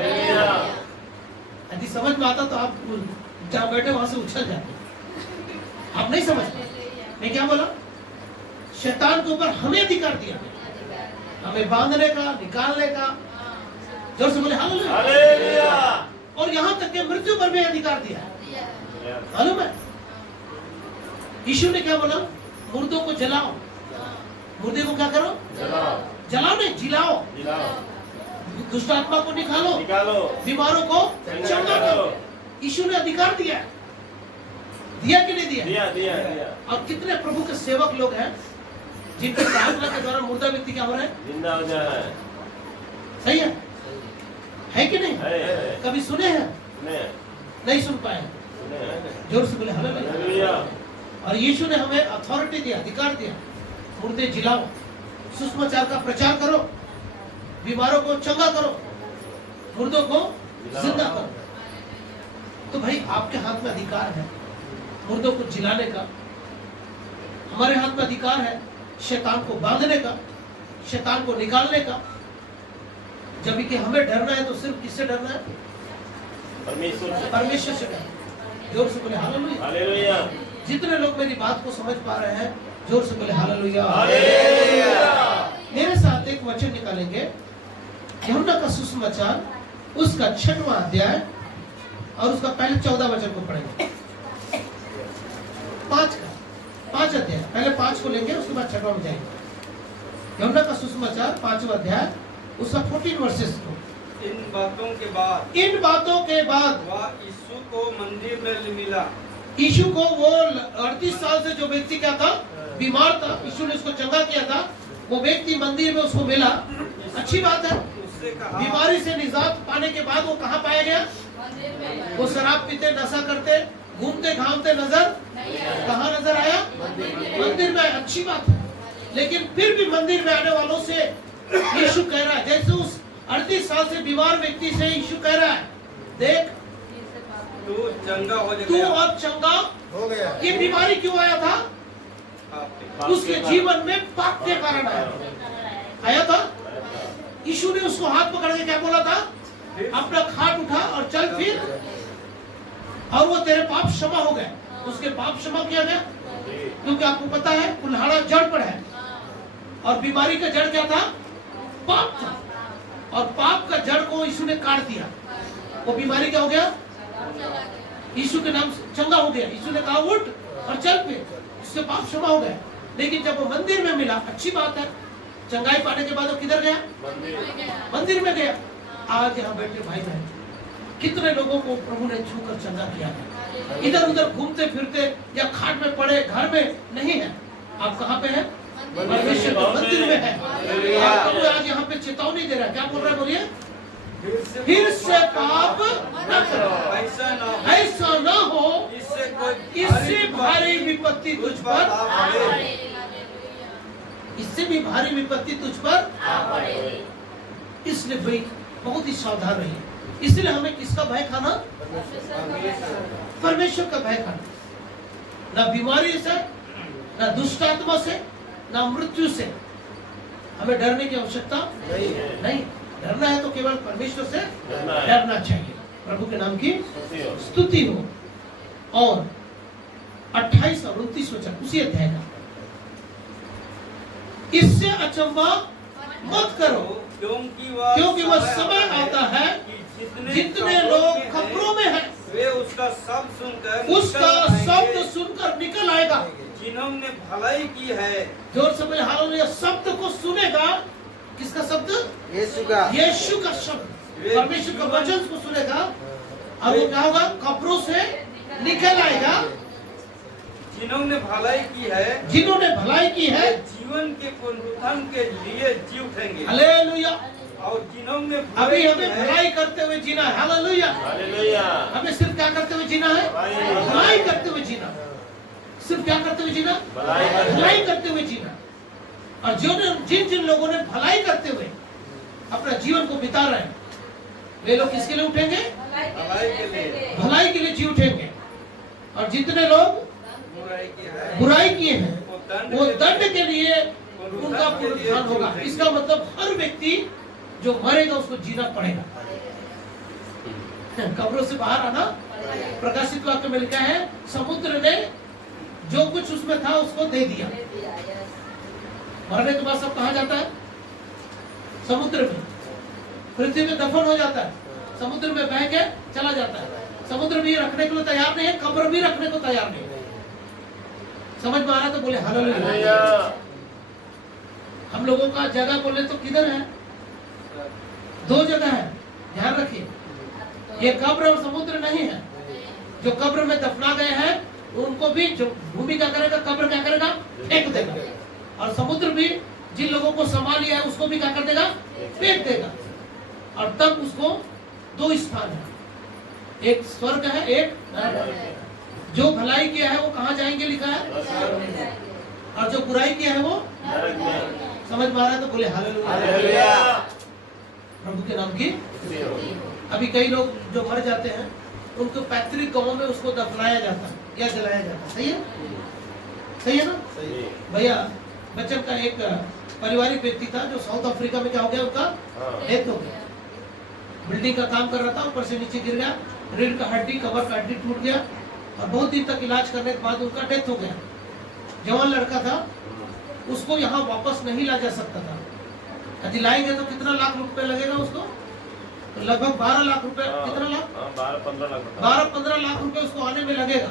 यदि समझ में आता तो आप जहाँ बैठे वहां से उछल जाते, आप नहीं समझ पाते। मैं क्या बोला? शैतान के ऊपर हमें अधिकार दिया, हमें बांधने का, निकालने का। जोर से बोले हालेलुया। और यहाँ तक के मृत्यु पर भी अधिकार दिया है। मालूम है यीशु ने क्या बोला? मुर्दों को जलाओ। मुर्दे को क्या करो? जलाओ नहीं, जिलाओ। दुष्ट आत्मा को निकालो, बीमारों को चंगा करो। यीशु ने अधिकार दिया कि नहीं दिया? दिया। और कितने प्रभु के सेवक लोग हैं जिनके प्रार्थना के द्वारा मुर्दा व्यक्ति क्या हो रहा है? जिंदा हो जा रहा है। सही है कि नहीं? है। कभी सुने हैं? नहीं सुन पाए। जोर से बोले हालेलुया। और यीशु ने हमें अथॉरिटी दिया, अधिकार दिया। मुर्दे जिलाओ, सुसमाचार का प्रचार करो, बीमारों को चंगा करो, मुर्दों को जिंदा करो। तो भाई आपके हाथ में अधिकार है मुर्दों को जिलाने का, हमारे हाथ में अधिकार है शैतान को बांधने का, शैतान को निकालने का। जब कि हमें डरना है तो सिर्फ किससे डरना है? परमेश्वर से डरना। जोर से बोले हालेलुया। जितने लोग मेरी बात को समझ पा रहे हैं जोर से बोले हालेलुया। मेरे साथ एक वचन निकालेंगे, यूहन्ना का सुसमाचार उसका 6वां अध्याय और उसका पहले 14 वचन को पढ़ेंगे। 5 अध्याय, पहले 5 को लेंगे, उसके बाद 6वां में जाएंगे। यूहन्ना का सुसमाचार 5वां अध्याय उसका 14 वर्सेस को। इन बातों के बाद वह यीशु को मंदिर में मिला। यीशु को वो 38 साल से जो व्यक्ति क्या था, बीमार था, यीशु ने उसको चंगा किया था, वो व्यक्ति मंदिर में उसको मिला। अच्छी बात है। उससे कहा, बीमारी से निजात पाने के बाद वो कहाँ पाया गया? वो शराब पीते, नशा करते, घूमते घामते नजर कहाँ नजर आया? मंदिर में। अच्छी बात है। लेकिन फिर भी मंदिर में आने वालों से यीशु कह रहा है, जैसे उस 38 साल से बीमार व्यक्ति से यीशु कह रहा है, देख तू चंगा हो तू गया। अब चंगा हो गया। ये बीमारी क्यों आया था? उसके जीवन में पाप के कारण आया था। यीशु ने उसको हाथ पकड़ के क्या बोला था? अपना खाट उठा और चल फिर, और वो तेरे पाप क्षमा हो गए। उसके पाप क्षमा किया गया, क्योंकि आपको पता है कुल्हाड़ा जड़ पर है, और बीमारी का जड़ क्या था? पाप था। और पाप का जड़ को यीशु ने काट दिया। वो बीमारी क्या हो गया? यीशु के नाम से चंगा हो गया। यीशु ने कहा उठ और चल पे, उसके पाप क्षमा हो गए। लेकिन जब वो मंदिर में मिला, अच्छी बात है, चंगाई पाने के बाद वो किधर गया? मंदिर में गया। आज यहाँ बैठे भाई बहन, कितने लोगों को प्रभु ने छूकर चंगा किया है। इधर उधर घूमते फिरते या खाट में पड़े घर में नहीं है। आप कहाँ पे हैं? परमेश्वर के मंदिर में है। और प्रभु आज यहाँ पे चेतावनी दे रहा है, क्या बोल रहा है बोलिए? फिर से पाप न करो, ऐसा न हो, इससे भारी विपत्ति तुझ पर, इससे भी भारी विपत्ति तुझ पर। इसलिए भाई बहुत ही सावधान रहिए। इसलिए हमें किसका भय खाना? परमेश्वर का भय खाना। ना बीमारी से, ना दुष्ट आत्मा से, ना मृत्यु से हमें डरने की आवश्यकता नहीं। डरना है तो केवल परमेश्वर से डरना चाहिए। प्रभु के नाम की स्तुति हो। और 28 और 29 वचन उसी अध्याय का, इससे अचंभा मत करो, क्योंकि वह समय आता है जितने लोग खबरों में हैं वे उसका शब्द सुनकर निकल आएगा। जिन्होंने भलाई की है, जोर से बोले हालेलुया। शब्द को सुनेगा, किसका शब्द? यीशु का। यीशु का शब्द, परमेश्वर का वचन को सुनेगा और वो क्या होगा? कब्रों से निकल आएगा। जिन्होंने भलाई की है, जिन्होंने भलाई की है, जीवन के पुनरुत्थान के लिए जी उठेंगे। हालेलुया। और जिन्होंने अभी हमें भलाई करते हुए जीना है। हालेलुया। हालेलुया। हमें सिर्फ क्या करते हुए जीना है? भलाई करते हुए जीना। सिर्फ क्या करते हुए जीना? भलाई करते हुए जीना। और जिन लोगों ने भलाई करते हुए अपना जीवन को बिता रहे हैं, वे लोग किसके लिए उठेंगे? भलाई के लिए जी उठेंगे। और जितने लोग बुराई किए हैं, वो दंड के लिए उनका पुनरुत्थान होगा। इसका मतलब हर व्यक्ति जो मरेगा उसको जीना पड़ेगा। कब्रों से बाहर आना, प्रकाशित वाक्य में लिखा है, समुद्र ने जो कुछ उसमें था उसको दे दिया। मरने के बाद सब कहाँ जाता है? समुद्र में। पृथ्वी में दफन हो जाता है, समुद्र में बह के चला जाता है। समुद्र भी रखने के लिए तैयार नहीं है, कब्र भी रखने को तैयार नहीं है। समझ में आ रहा तो बोले हालेलुया। हम लोगों का जगह बोले तो किधर है? 2 जगह है, ध्यान रखिए। ये कब्र और समुद्र नहीं है। जो कब्र में दफना गए हैं उनको भी जो भूमि क्या करेगा? कब्र क्या करेगा? फेंक देगा। और समुद्र भी जिन लोगों को संभाल लिया है उसको भी क्या कर देगा? फेंक देगा। और तब उसको 2 स्थान है, एक स्वर्ग है, एक नरक है। जो भलाई किया है वो कहाँ जाएंगे लिखा है, और जो बुराई किया है वो समझ में आ रहा है तो बोले हालेलुया। प्रभु के नाम की। अभी कई लोग जो मर जाते हैं उनको पैतृक गांव में उसको दफनाया जाता है या जलाया जाता है। सही है? सही है ना? भैया बच्चन का एक पारिवारिक व्यक्ति था जो साउथ अफ्रीका में क्या हो गया, उनका डेथ हो गया। बिल्डिंग का काम कर रहा था, ऊपर से नीचे गिर गया, रीढ़ का हड्डी, कमर का हड्डी टूट गया और बहुत दिन तक इलाज करने के बाद उनका डेथ हो गया। जवान लड़का था, उसको यहाँ वापस नहीं ला जा सकता था। यदि लाएंगे तो कितना लाख रुपए लगेगा उसको? तो लगभग 12 लाख रुपए। कितना लाख? 12-15 लाख रुपए उसको आने में लगेगा।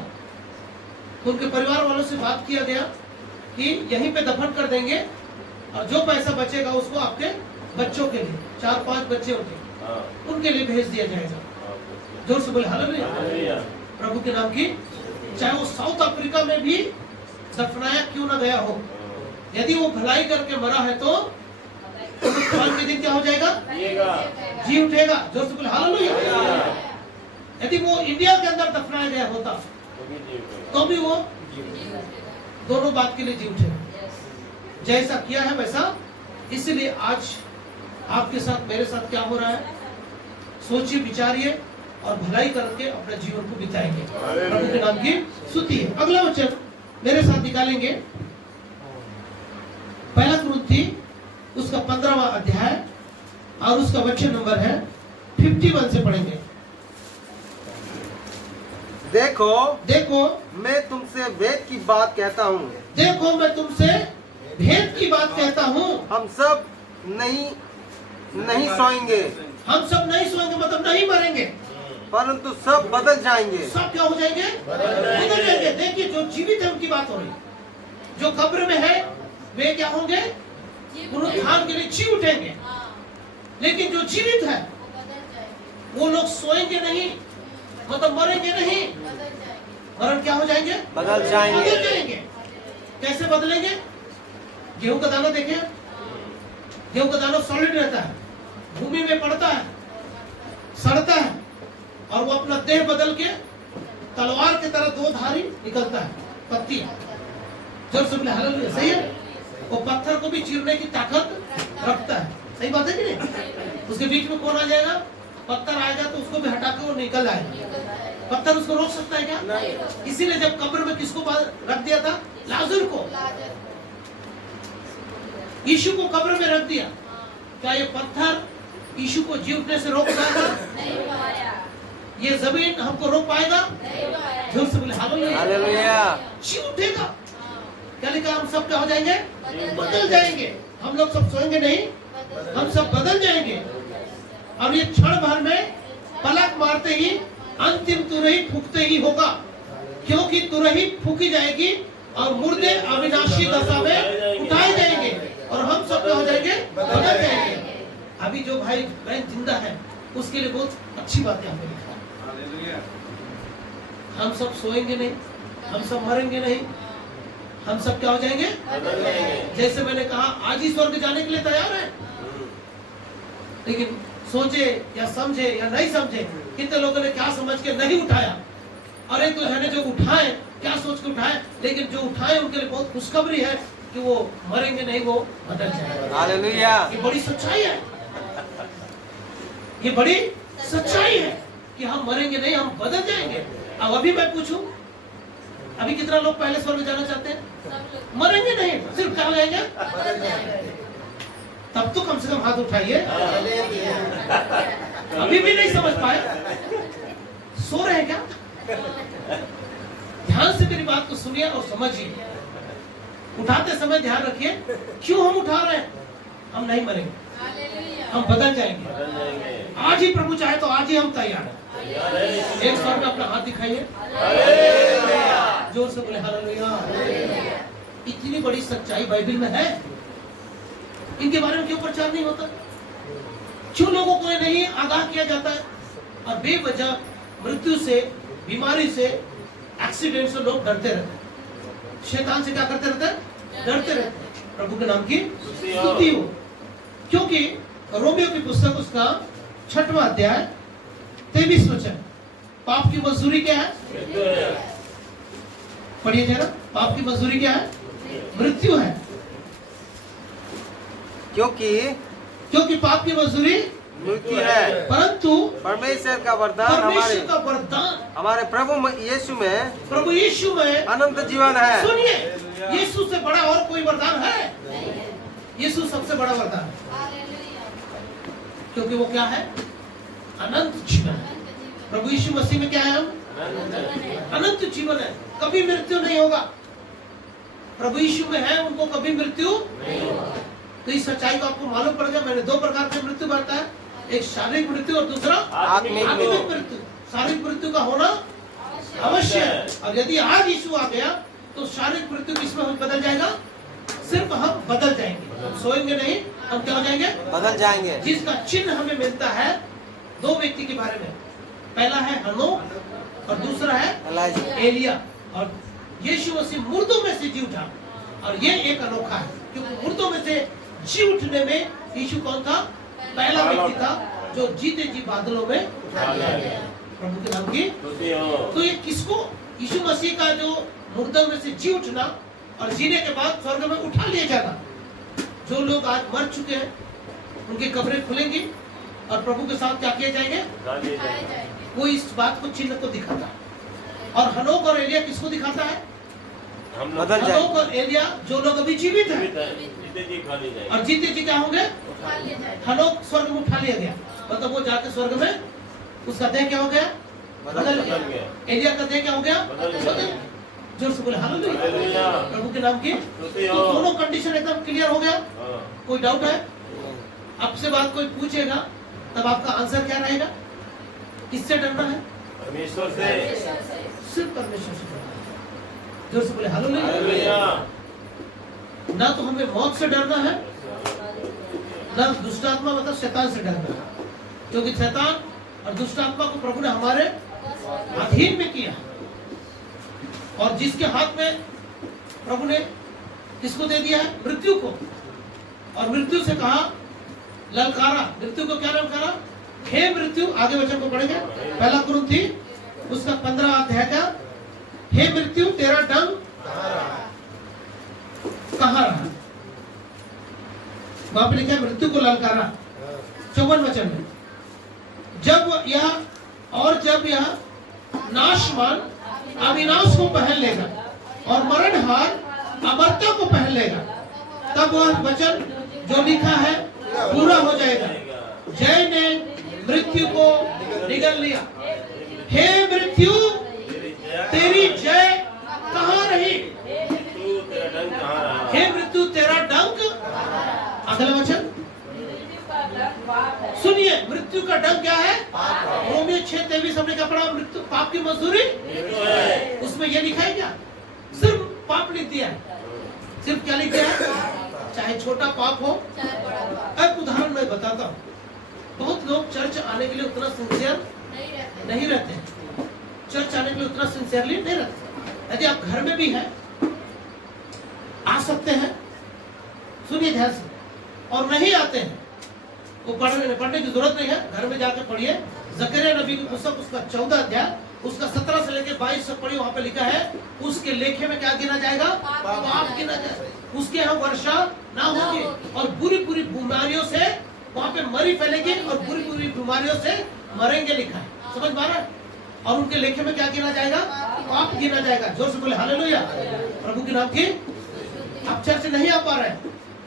तो उनके परिवार वालों से बात किया गया कि यहीं पे दफन कर देंगे और जो पैसा बचेगा उसको आपके बच्चों के लिए, 4-5 बच्चे होंगे, उनके लिए भेज दिया जाएगा। जोर से बोले हालेलुया। प्रभु के नाम की। चाहे वो साउथ अफ्रीका में भी दफनाया क्यों ना गया हो, यदि वो भलाई करके मरा है तो पुनरुत्थान के दिन क्या हो जाएगा? जी उठेगा। जोर से बोले हालेलुया। यदि वो इंडिया के अंदर दफनाया गया होता तो भी वो दोनों बात के लिए जी उठेगा। जैसा किया है वैसा। इसलिए आज आपके साथ, मेरे साथ क्या हो रहा है, सोचिए, विचारिए और भलाई करके अपने जीवन को बिताएंगे। प्रभु के नाम की स्तुति है। अगला वचन मेरे साथ निकालेंगे, 1 कुरिन्थी उसका 15वां अध्याय और उसका वचन नंबर है 51 से पढ़ेंगे। देखो देखो मैं तुमसे भेद की बात कहता हूँ, देखो मैं तुमसे भेद की बात कहता हूँ। हम सब नहीं सोएंगे, हम सब नहीं सोएंगे मतलब नहीं मरेंगे, परंतु सब बदल जाएंगे। सब क्या हो जाएंगे? बदल जाएंगे। देखिए जो जीवित है उनकी बात हो रही, जो कब्र में है वे क्या होंगे? पुनरुत्थान के लिए जी उठेंगे। लेकिन जो जीवित है वो लोग सोएंगे नहीं, मतलब मरेंगे नहीं, मरण क्या हो जाएंगे? बदल जाएंगे। बदल जाएंगे। कैसे बदलेंगे? गेहूं का दाना देखे, गेहूं का दाना सॉलिड रहता है, भूमि में पड़ता है, सड़ता है और वो अपना देह बदल के तलवार की तरह दो धारी निकलता है, पत्ती। जोर से बोले हालेलुया। सही है, वो पत्थर को भी चीरने की ताकत रखता है। सही बात है कि नहीं? उसके बीच में कौन आ जाएगा? पत्थर आएगा तो उसको भी हटा के वो निकल आएगा। पत्थर उसको रोक सकता है क्या? इसीलिए जब कब्र में किसको रख दिया था? लाजर को। यीशु को कब्र में रख दिया, क्या ये पत्थर यीशु को जी उठने से रोक पाएगा? ये जमीन हमको रोक पाएगा? जोर से बोले हालेलुया। जी उठेगा। क्या लिखा? हम सब क्या हो जाएंगे? बदल जाएंगे। हम लोग सब सोएंगे नहीं, हम सब बदल जाएंगे। और ये क्षण भर में पलक मारते ही अंतिम तुरही फूकते ही होगा, क्योंकि तुरही फूकी जाएगी और मुर्दे अविनाशी दशा में उठाए जाएंगे और हम सब क्या हो जाएंगे? बदल जाएंगे। अभी जो भाई बहन जिंदा है उसके लिए बहुत अच्छी बात है, हमने लिखा है। हम सब सोएंगे नहीं, हम सब मरेंगे नहीं, हम सब क्या हो जाएंगे? जैसे मैंने कहा, आज ही स्वर्ग जाने के लिए तैयार है, लेकिन सोचे या समझे या नहीं समझे, कितने लोगों ने क्या समझ के नहीं उठाया, और एक दो जने जो उठाए क्या सोच के उठाए, लेकिन जो उठाए उनके लिए बहुत खुशखबरी है कि वो मरेंगे नहीं, वो बदल जाएंगे। हालेलुया। ये बड़ी सच्चाई है, ये बड़ी सच्चाई है कि हम मरेंगे नहीं, हम बदल जाएंगे। अब अभी मैं पूछूं, अभी कितना लोग पहले स्वर्ग जाना चाहते हैं? मरेंगे नहीं, सिर्फ क्या हो जाएंगे? तब तो कम से कम हाथ उठाइए। अभी भी नहीं समझ पाए, सो रहे हैं क्या? ध्यान से मेरी बात को सुनिए और समझिए। उठाते समय ध्यान रखिए, क्यों हम उठा रहे हैं? हम नहीं मरेंगे, हम बदल जाएंगे। आज ही प्रभु चाहे तो आज ही हम तैयार हैं। एक स्वर में अपना हाथ दिखाइए, जोर से बोले हालेलुया। इतनी बड़ी सच्चाई बाइबल में है, इनके बारे में क्यों प्रचार नहीं होता? क्यों लोगों को नहीं आगाह किया जाता है? और बेवजह मृत्यु से, बीमारी से, एक्सीडेंट से लोग डरते रहते हैं। शैतान से क्या करते रहते हैं? डरते रहते हैं। प्रभु के नाम की स्तुति हो। क्योंकि रोमियो की पुस्तक उसका 6वां अध्याय 23 वचन, पाप की मजदूरी क्या है? पढ़िए जरा, पाप की मजदूरी क्या है? मृत्यु है। क्योंकि पाप की मजदूरी मृत्यु है, परंतु परमेश्वर का वरदान हमारे प्रभु यीशु में अनंत जीवन है। सुनिए, यीशु से बड़ा और कोई वरदान है? यीशु सबसे बड़ा वरदान है, क्योंकि वो क्या है? अनंत जीवन है। प्रभु यीशु मसीह में क्या है? हम अनंत जीवन है, कभी मृत्यु नहीं होगा। प्रभु यीशु में है, उनको कभी मृत्यु नहीं होगा। तो इस सच्चाई को आपको मालूम पड़ गया। मैंने 2 प्रकार की मृत्यु बढ़ता है, एक शारीरिक मृत्यु और दूसरा आत्मिक मृत्यु। शारीरिक मृत्यु का होना अवश्य है, और यदि आज यीशु आ गया तो शारीरिक मृत्यु किसमें बदल जाएगा? सिर्फ हम बदल जाएंगे, हम सोएंगे नहीं, हम क्या हो जाएंगे? बदल जाएंगे। जिसका चिन्ह हमें मिलता है 2 व्यक्ति के बारे में, पहला है हनोक और दूसरा है एलिया। और यीशु मसीह मुर्दों में से जी उठा, और ये एक अनोखा है, क्योंकि मुर्दों में से जी उठने में यीशु कौन था? पहला व्यक्ति था जो जीते जी बादलों में उठा लिया गया। प्रभु के नाम की। तो ये किसको? यीशु मसीह का जो मुर्दों में से जी उठना और जीने के बाद स्वर्ग में उठा लिया जाना। जो लोग आज मर चुके हैं उनकी कब्रें खुलेंगी और प्रभु के साथ क्या किए जाएंगे? वो इस बात को, चिन्ह को दिखाता है। और हनोक और एलिया किसको दिखाता है? हनोक और एलिया जो लोग अभी जीवित हैं, और जीते जी क्या होंगे? हनोक स्वर्ग में उठा लिया गया, मतलब वो जाके स्वर्ग में उसका देह क्या हो गया? बदल गया। एलिया का देह क्या हो गया? बदल। जोर से बोले हालेलुया। प्रभु के नाम की। तो दोनों कंडीशन एकदम क्लियर हो गया। कोई डाउट है? आपसे बात कोई पूछेगा तब आपका आंसर क्या रहेगा? किससे डरना है? परमेश्वर से। सिर्फ परमेश्वर से डरना है। जोर से बोले हालेलुया। ना तो हमें मौत से डरना है, ना दुष्ट आत्मा मतलब शैतान से डरना है, क्योंकि शैतान और दुष्ट आत्मा को प्रभु ने हमारे अधीन में किया, और जिसके हाथ में प्रभु ने किसको दे दिया है? मृत्यु को। और मृत्यु से कहा, ललकारा, मृत्यु को क्या ललकारा? हे मृत्यु, आगे वचन को पढ़ेंगे, पहला कुरिन्थी उसका 15 अध्याय का, हे मृत्यु तेरा डंक कहाँ रहा? वहां पे लिखा है मृत्यु को ललकारा 54 वचन में। जब यह नाशवान अविनाश को पहन लेगा और मरणहार अमरता को पहन लेगा, तब वह वचन जो लिखा है पूरा हो जाएगा। जय ने मृत्यु को निगल लिया। हे मृत्यु तेरी जय कहाँ रही? हे मृत्यु तेरा डंक। अगला वचन सुनिए, मृत्यु का डंक क्या है? रोमियो 6:23 हमने क्या पढ़ा? मृत्यु पाप की मजदूरी। उसमें ये लिखा है क्या? सिर्फ पाप लिख दिया है। सिर्फ क्या लिख दिया है? चाहे छोटा पाप हो। एक उदाहरण मैं बताता हूँ। बहुत लोग चर्च आने के लिए उतना सिंसियर नहीं रहते। चर्च आने के लिए उतना सिंसियरली नहीं रहते। यदि आप घर में भी हैं, आ सकते हैं, सुनिए ध्यान से, और नहीं आते हैं, वो पढ़ने की जरूरत नहीं है, घर में जाकर पढ़िए। जकरिया नबी की पुस्तक उसका 14 अध्याय उसका 17 से लेकर 22 तक पढ़िए। वहां पे लिखा है उसके लेखे में क्या गिना जाएगा? पाप गिना जाएगा। उसके यहाँ वर्षा ना होगी और बुरी बुरी बीमारियों से वहां पे मरी फैलेगी और बुरी बुरी बीमारियों से मरेंगे, लिखा है। समझ पा रहे? और उनके लेखे में क्या गिना जाएगा? पाप गिना जाएगा। जोर से बोले हालेलुया, प्रभु के नाम की। आप चर्च नहीं आ पा रहे हैं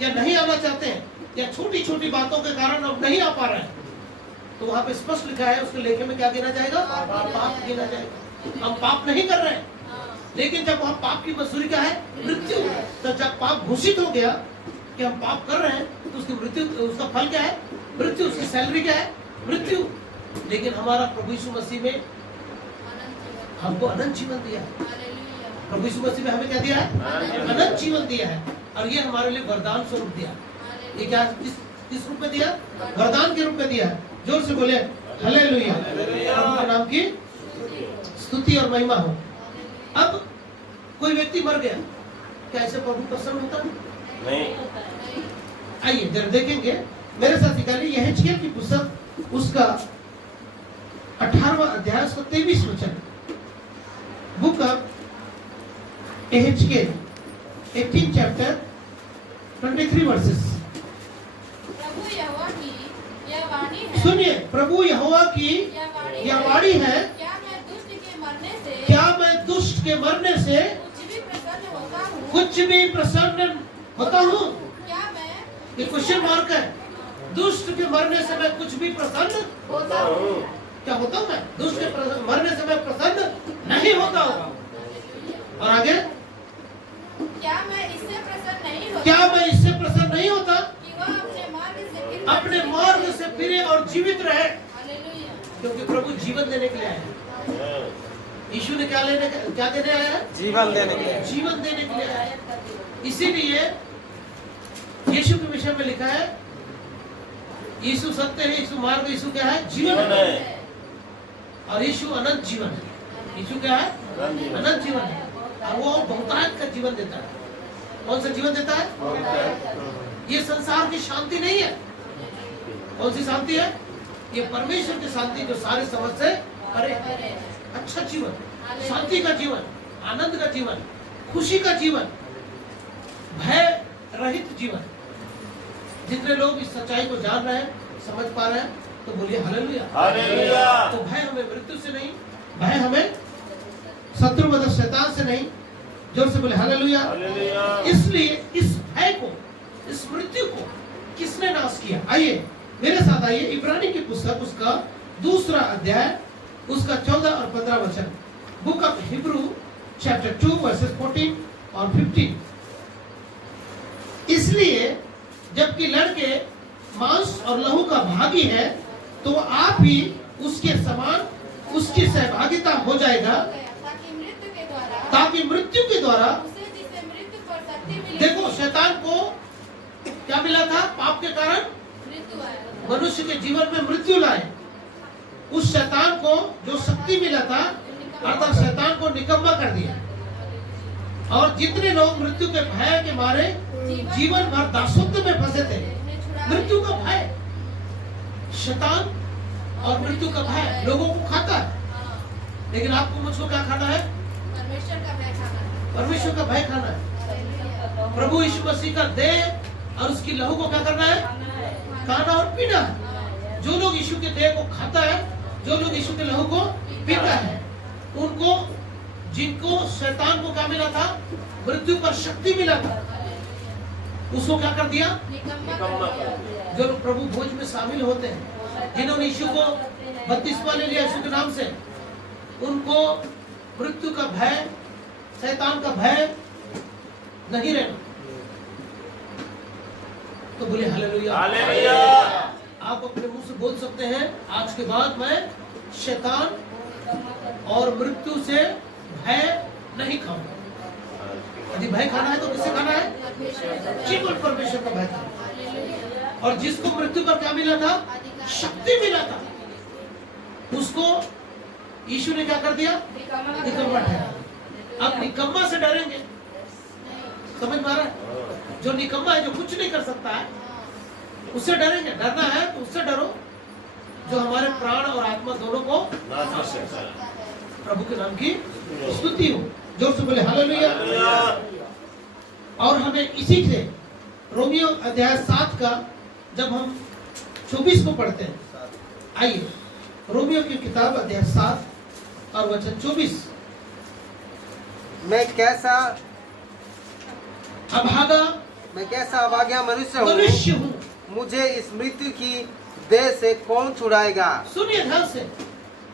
या नहीं आना चाहते हैं या छोटी छोटी बातों के कारण अब नहीं आ पा रहे हैं, तो वहां पे स्पष्ट लिखा है उसके लेखे में क्या गिना जाएगा? पाप गिना जाएगा। हम पाप नहीं कर रहे हैं, लेकिन जब वहां पाप की मजदूरी क्या है? मृत्यु। तो जब पाप घोषित हो गया कि हम पाप कर रहे हैं, तो उसकी मृत्यु, उसका फल क्या है? मृत्यु। उसकी सैलरी क्या है? मृत्यु। लेकिन हमारा प्रभु यीशु मसीह में हमको अनंत जीवन दिया है। प्रभु यीशु मसीह में हमें क्या दिया है? अनंत जीवन दिया है। और ये हमारे लिए वरदान स्वरूप दिया। ये क्या किस रूप में दिया? वरदान के रूप में दिया है। जोर से बोले हालेलुया, प्रभु के नाम की स्तुति और महिमा हो। अब कोई व्यक्ति मर गया, क्या ऐसे प्रभु प्रसन्न होता नहीं? आइए जरा देखेंगे, मेरे साथ निकालिए यहेजकेल की पुस्तक उसका 18वां अध्याय उसका 23 वचन। बुक ऑफ यहेजकेल 18 चैप्टर 23 वर्सेस। प्रभु यहोवा की यह वाणी है। सुनिए, प्रभु यहोवा की यह वाणी है। क्या मैं दुष्ट के मरने से कुछ भी प्रसन्न होता हूँ? कुछ भी प्रसन्न होता हूँ? क्या मैं ये क्वेश्चन मार्क है। दुष्ट के मरने से मैं कुछ भी प्रसन्न होता हूँ? क्या होता हूँ मैं? दुष्ट के मरने से मैं प्रसन्न नहीं होता हूँ। और आगे, क्या मैं इससे प्रसन्न नहीं होता? क्या मैं इससे प्रसन्न नहीं होता कि वह अपने मार्ग से फिरे और जीवित रहे? हालेलुया। क्योंकि प्रभु जीवन देने के लिए आया है। यीशु ने क्या देने आया है? जीवन देने के लिए। जीवन देने के लिए आया है। इसीलिए यीशु के विषय में लिखा है, यीशु सत्य है, यीशु मार्ग, यीशु क्या है? जीवन है। और यीशु अनंत जीवन है। यीशु क्या है? अनंत जीवन है। और वो बहुतायत का जीवन देता है। कौन सा जीवन देता है? ये संसार की शांति नहीं है। कौन सी शांति है? ये परमेश्वर की शांति जो सारे समझ से परे है। अच्छा जीवन, शांति का जीवन, आनंद का जीवन, खुशी का जीवन, भय रहित जीवन। जितने लोग इस सच्चाई को जान रहे हैं, समझ पा रहे हैं, तो बोलिए हालेलुया। हालेलुया। तो भय हमें मृत्यु से नहीं, भय हमें शत्रु मतलब शैतान से नहीं। जोर से बोले हालेलुया। हालेलुया। इसलिए इस भय को, इस मृत्यु को किसने नाश किया? आइए मेरे साथ आइए, इब्रानी की पुस्तक उसका 2 अध्याय उसका 14 और 15 वचन। Book of Hebrew chapter 2 versus 14 और 15। इसलिए जबकि लड़के मांस और लहू का भागी है, तो आप ही उसके समान उसकी सहभागिता हो जाएगा, ताकि मृत्यु के द्वारा उसे जिसे मृत्यु पर शक्ति मिली। देखो, शैतान को क्या मिला था? पाप के कारण मृत्यु आया। मनुष्य के जीवन में मृत्यु लाए। उस शैतान को जो शक्ति मिला था, अर्थात शैतान को निकम्मा कर दिया। और जितने लोग मृत्यु के भय के मारे जीवन भर दासत्व में फंसे थे, मृत्यु का भय, शैतान और मृत्यु का भय लोगों को खाता है। लेकिन आपको मुझको क्या खाना है? परमेश्वर का भय खाना है। परमेश्वर का भय खाना है। प्रभु यीशु मसीह का देह और उसकी लहू को क्या करना है? खाना और पीना है। जो लोग यीशु के देह को खाता है, जो लोग यीशु के लहू को पीता है, उनको, जिनको शैतान को क्या मिला था? मृत्यु पर शक्ति मिला था, उसको क्या कर दिया? निकम्मा कर दिया। जो लोग प्रभु भोज में शामिल होते हैं, जिन्होंने यीशु को बपतिस्मा ले लिया यीशु के नाम से, उनको मृत्यु का भय, शैतान का भय नहीं रहना। तो बोले हालेलुया। हालेलुया। आप अपने मुंह से बोल सकते हैं, आज के बाद मैं शैतान और मृत्यु से भय नहीं खाऊंगा। यदि भय खाना है तो किससे खाना है? केवल परमेश्वर का भय खाना। और जिसको मृत्यु पर क्या मिला था? शक्ति मिला था, उसको यीशु ने क्या कर दिया? निकम्मा ठहराया। अब निकम्मा से डरेंगे, समझ में आ रहा है? जो निकम्मा है, जो कुछ नहीं कर सकता है, उससे डरेंगे। डरना है तो उससे डरो जो हमारे प्राण और आत्मा दोनों को नाश कर सकता है। प्रभु के नाम की स्तुति हो। जोर से बोले हालेलुया। और हमें इसी से रोमियो अध्याय 7 का जब हम 24 को पढ़ते हैं, आइए रोमियो की किताब अध्याय 7 और वचन 24। मैं कैसा अभागा मनुष्य हूँ, मुझे इस मृत्यु की देह से कौन छुड़ाएगा? सुनिए ध्यान से,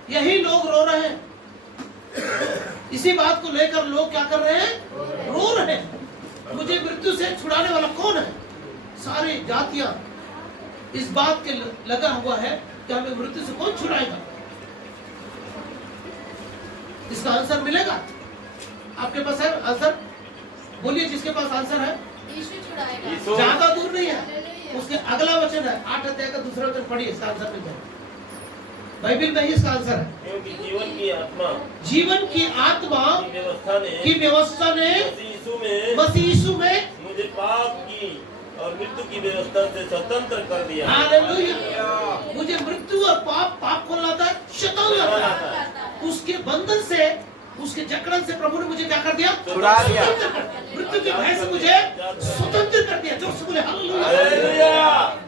यही लोग रो रहे हैं। इसी बात को लेकर लोग क्या कर रहे हैं? रो रहे हैं। मुझे मृत्यु से छुड़ाने वाला कौन है? सारी जातियां इस बात के लगा हुआ है कि हमें मृत्यु से कौन छुड़ाएगा। इसका आंसर मिलेगा? आपके पास है आंसर? बोलिए जिसके पास आंसर है। यीशु छुड़ाएगा। यीशु। ज्यादा दूर नहीं है, उसके अगला वचन है 8 अध्याय का दूसरा वचन पढ़िए, इसका आंसर मिल जाएगा। बाइबल में ही इसका आंसर है। क्योंकि जीवन की आत्मा की व्यवस्था ने मसीह यीशु में मुझे पाप की और मृत्यु की व्यवस्था से स्वतंत्र कर दिया। हालेलुया। मुझे मृत्यु और पाप कौन लाता है? शैतान लाता है। उसके बंधन से, उसके जकड़न से प्रभु ने मुझे क्या कर दिया? छुड़ा दिया। मृत्यु के भय से मुझे स्वतंत्र कर दिया। जोर से बोले हालेलुया।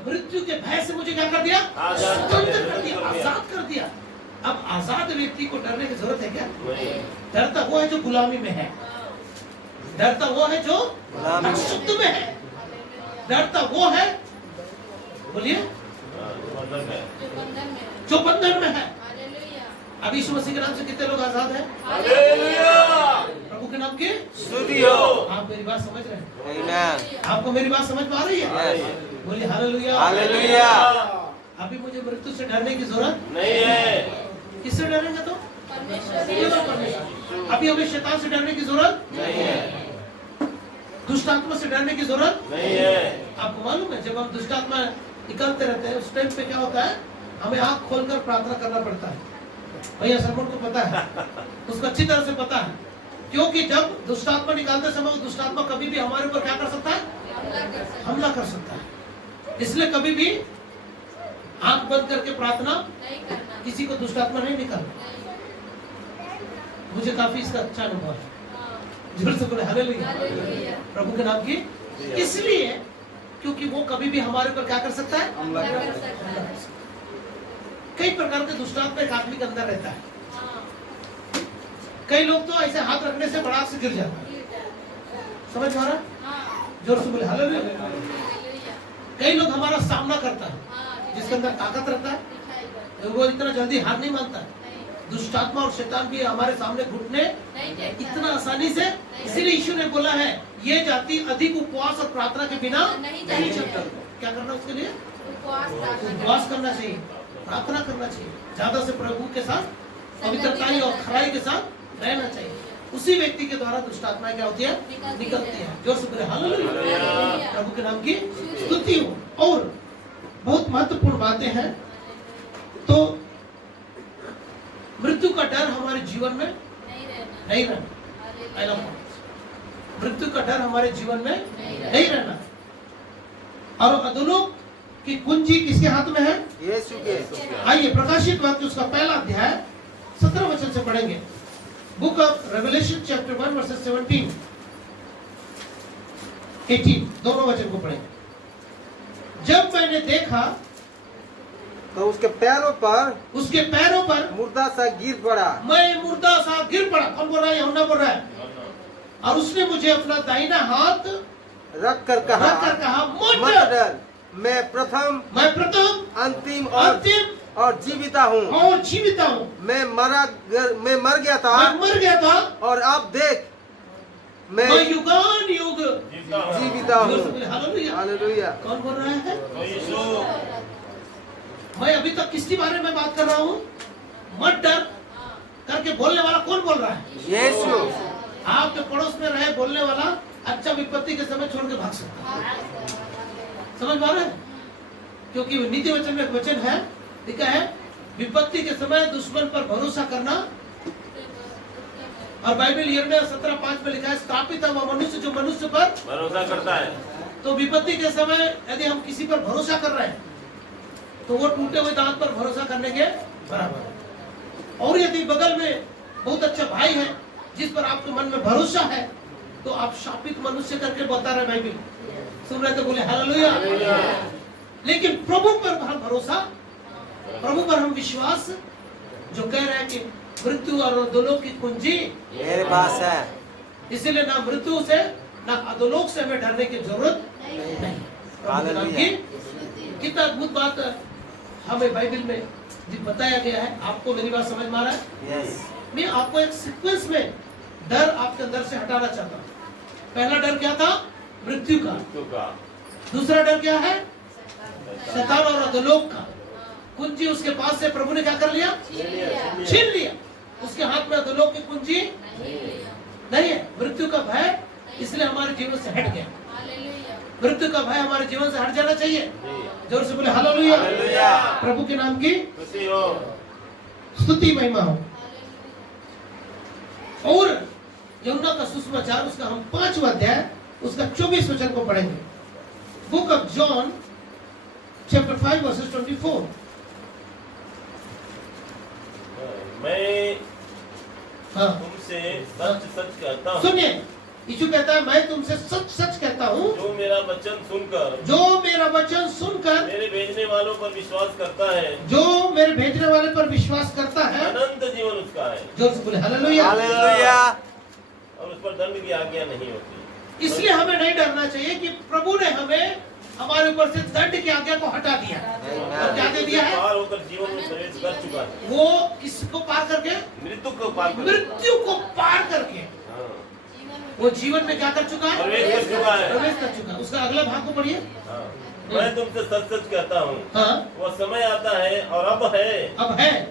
मृत्यु के भय से मुझे क्या कर दिया? स्वतंत्र कर दिया, आजाद कर दिया। अब आजाद व्यक्ति को डरने की जरूरत है क्या? डरता वो है जो गुलामी में है, डरता वो है जो अशुद्ध में है, डरता वो है, बोलिए, जो बंधन में है। अब यीशु मसीह के नाम से कितने लोग आजाद हैं? प्रभु के नाम की स्तुति हो। आप मेरी बात समझ रहे हैं? आमीन। आपको मेरी बात समझ में आ रही है? बोलिए हालेलुया। हालेलुया। अभी मुझे मृत्यु से डरने की जरूरत नहीं है। किससे डरेंगे? तो परमेश्वर। अभी हमें शैतान से डरने की जरूरत नहीं है। दुष्ट आत्मा से डरने की जरूरत नहीं है। आपको मालूम है, जब हम दुष्ट आत्मा निकलते रहते हैं उस टाइम पे क्या होता है? हमें आंख खोलकर प्रार्थना करना पड़ता है। भैया सरमन को पता है, उसको अच्छी तरह से पता है, क्योंकि जब दुष्टात्मा निकालते समय दुष्टात्मा कभी भी हमारे ऊपर क्या कर सकता है? हमला कर सकता है। इसलिए कभी भी आंख बंद करके प्रार्थना नहीं करना। किसी को दुष्टात्मा नहीं निकालना। मुझे काफी इसका अच्छा अनुभव है। जोर से बोले हालेलुया। प्रभु के नाम की। इसलिए क्योंकि वो कभी भी हमारे ऊपर क्या कर सकता है? हमला कर कर सकता है। कई प्रकार के दुष्टात्मा एक आदमी के अंदर रहता है। कई लोग तो ऐसे हाथ रखने से बड़ा से गिर जाता है। समझ में आ रहा? जोर से बोले हालेलुया। कई लोग हमारा सामना करता है, जिसके अंदर ताकत रहता है, वो इतना जल्दी हार नहीं मानता है। दुष्टात्मा और शैतान भी हमारे सामने घुटने इतना आसानी से, इसीलिए यीशु ने बोला है ये जाति अधिक उपवास और प्रार्थना के बिना नहीं चलता। क्या करना उसके लिए? उपवास करना चाहिए, प्रार्थना करना चाहिए, ज्यादा से प्रभु के साथ पवित्रता और खराई के साथ रहना चाहिए। उसी व्यक्ति के द्वारा दुष्टात्माएं क्या होती है? निकलती है। जोर से बोले हालेलुया। प्रभु के नाम की स्तुति हो। और बहुत महत्वपूर्ण बातें हैं। तो मृत्यु का डर हमारे जीवन में नहीं रहना। पहला पॉइंट। मृत्यु का डर हमारे जीवन में नहीं रहना। और अधोलोक की कुंजी किसके हाथ में है? यीशु के। आइए प्रकाशित वाक्य उसका पहला अध्याय 17 वचन से पढ़ेंगे। Book of revelation chapter 1 versus 17 18 दोनों वचन को पढ़ेंगे। जब मैंने देखा तो उसके पैरों पर मुर्दा सा गिर पड़ा। मैं मुर्दा सा गिर पड़ा। कौन बोल रहा है? यूहन्ना बोल रहा है। और उसने मुझे अपना दाहिना हाथ रख कर कहा मत डर, मैं प्रथम अंतिम और जीविता हूँ। मैं मर गया था और अब देख मैं युगानुयुग जीविता हूँ। हालेलुया। कौन बोल रहा है? मैं अभी तक किसके बारे में बात कर रहा हूँ? मत डर करके बोलने वाला कौन बोल रहा है? यीशु। आपके पड़ोस में रहे बोलने वाला अच्छा विपत्ति के समय छोड़ के भाग सकता है। समझ पा रहे हैं? क्योंकि नीति वचन में एक वचन है, लिखा है विपत्ति के समय दुश्मन पर भरोसा करना। और बाइबल यिर्मयाह 17:5 में लिखा है स्थापित है वह मनुष्य जो मनुष्य पर भरोसा करता है। तो विपत्ति के समय यदि हम किसी पर भरोसा कर रहे हैं तो वो टूटे हुए दांत पर भरोसा करने के बराबर है। और यदि बगल में बहुत अच्छा भाई है जिस पर आपके मन में भरोसा है तो आप शापित मनुष्य करके बता रहे बाइबल सुन रहे तो बोले हालेलुया। लेकिन प्रभु पर हम भरोसा, प्रभु पर हम विश्वास, जो कह रहे हैं कि मृत्यु और अधोलोक की कुंजी मेरे पास है, इसीलिए ना मृत्यु से ना अधोलोक से हमें डरने की जरूरत नहीं। कितना अद्भुत बात हमें बाइबल में बताया गया है। आपको मेरी बात समझ में आ रहा है? मैं आपको एक सीक्वेंस में डर आपके अंदर से हटाना चाहता हूँ। पहला डर क्या था? मृत्यु का। दूसरा डर क्या है? शैतान और अधोलोक का। कुंजी उसके पास से प्रभु ने क्या कर लिया? छीन लिया। उसके हाथ में अधोलोक की कुंजी नहीं है। मृत्यु का भय इसलिए हमारे जीवन से हट गया। मृत्यु का भय हमारे जीवन से हट जाना चाहिए। जोर से बोले हालेलुया। प्रभु के नाम की स्तुति महिमा हो। और यूहन्ना का सुसमाचार उसका हम 5वां अध्याय उसका 24 वचन को पढ़ेंगे। Book of John chapter 5 versus 24। मैं तुमसे सच सच कहता हूँ। सुनिए, यीशु कहता है मैं तुमसे सच सच कहता हूँ जो मेरा वचन सुनकर मेरे भेजने वालों पर विश्वास करता है, जो मेरे भेजने वाले पर विश्वास करता है अनंत जीवन उसका है। जोर से बोले हालेलुया। और उस पर दंड की आज्ञा नहीं होती। इसलिए हमें नहीं डरना चाहिए कि प्रभु ने हमें हमारे ऊपर से दंड की आज्ञा को हटा दिया और क्या दे दिया है? पार होकर जीवन में प्रवेश कर चुका है। वो किसको पार करके? मृत्यु को पार करके वो जीवन में क्या कर चुका है? प्रवेश कर चुका है। उसका अगला भाग को पढ़िए। मैं तुमसे सच सच कहता हूँ, वह समय आता है और अब है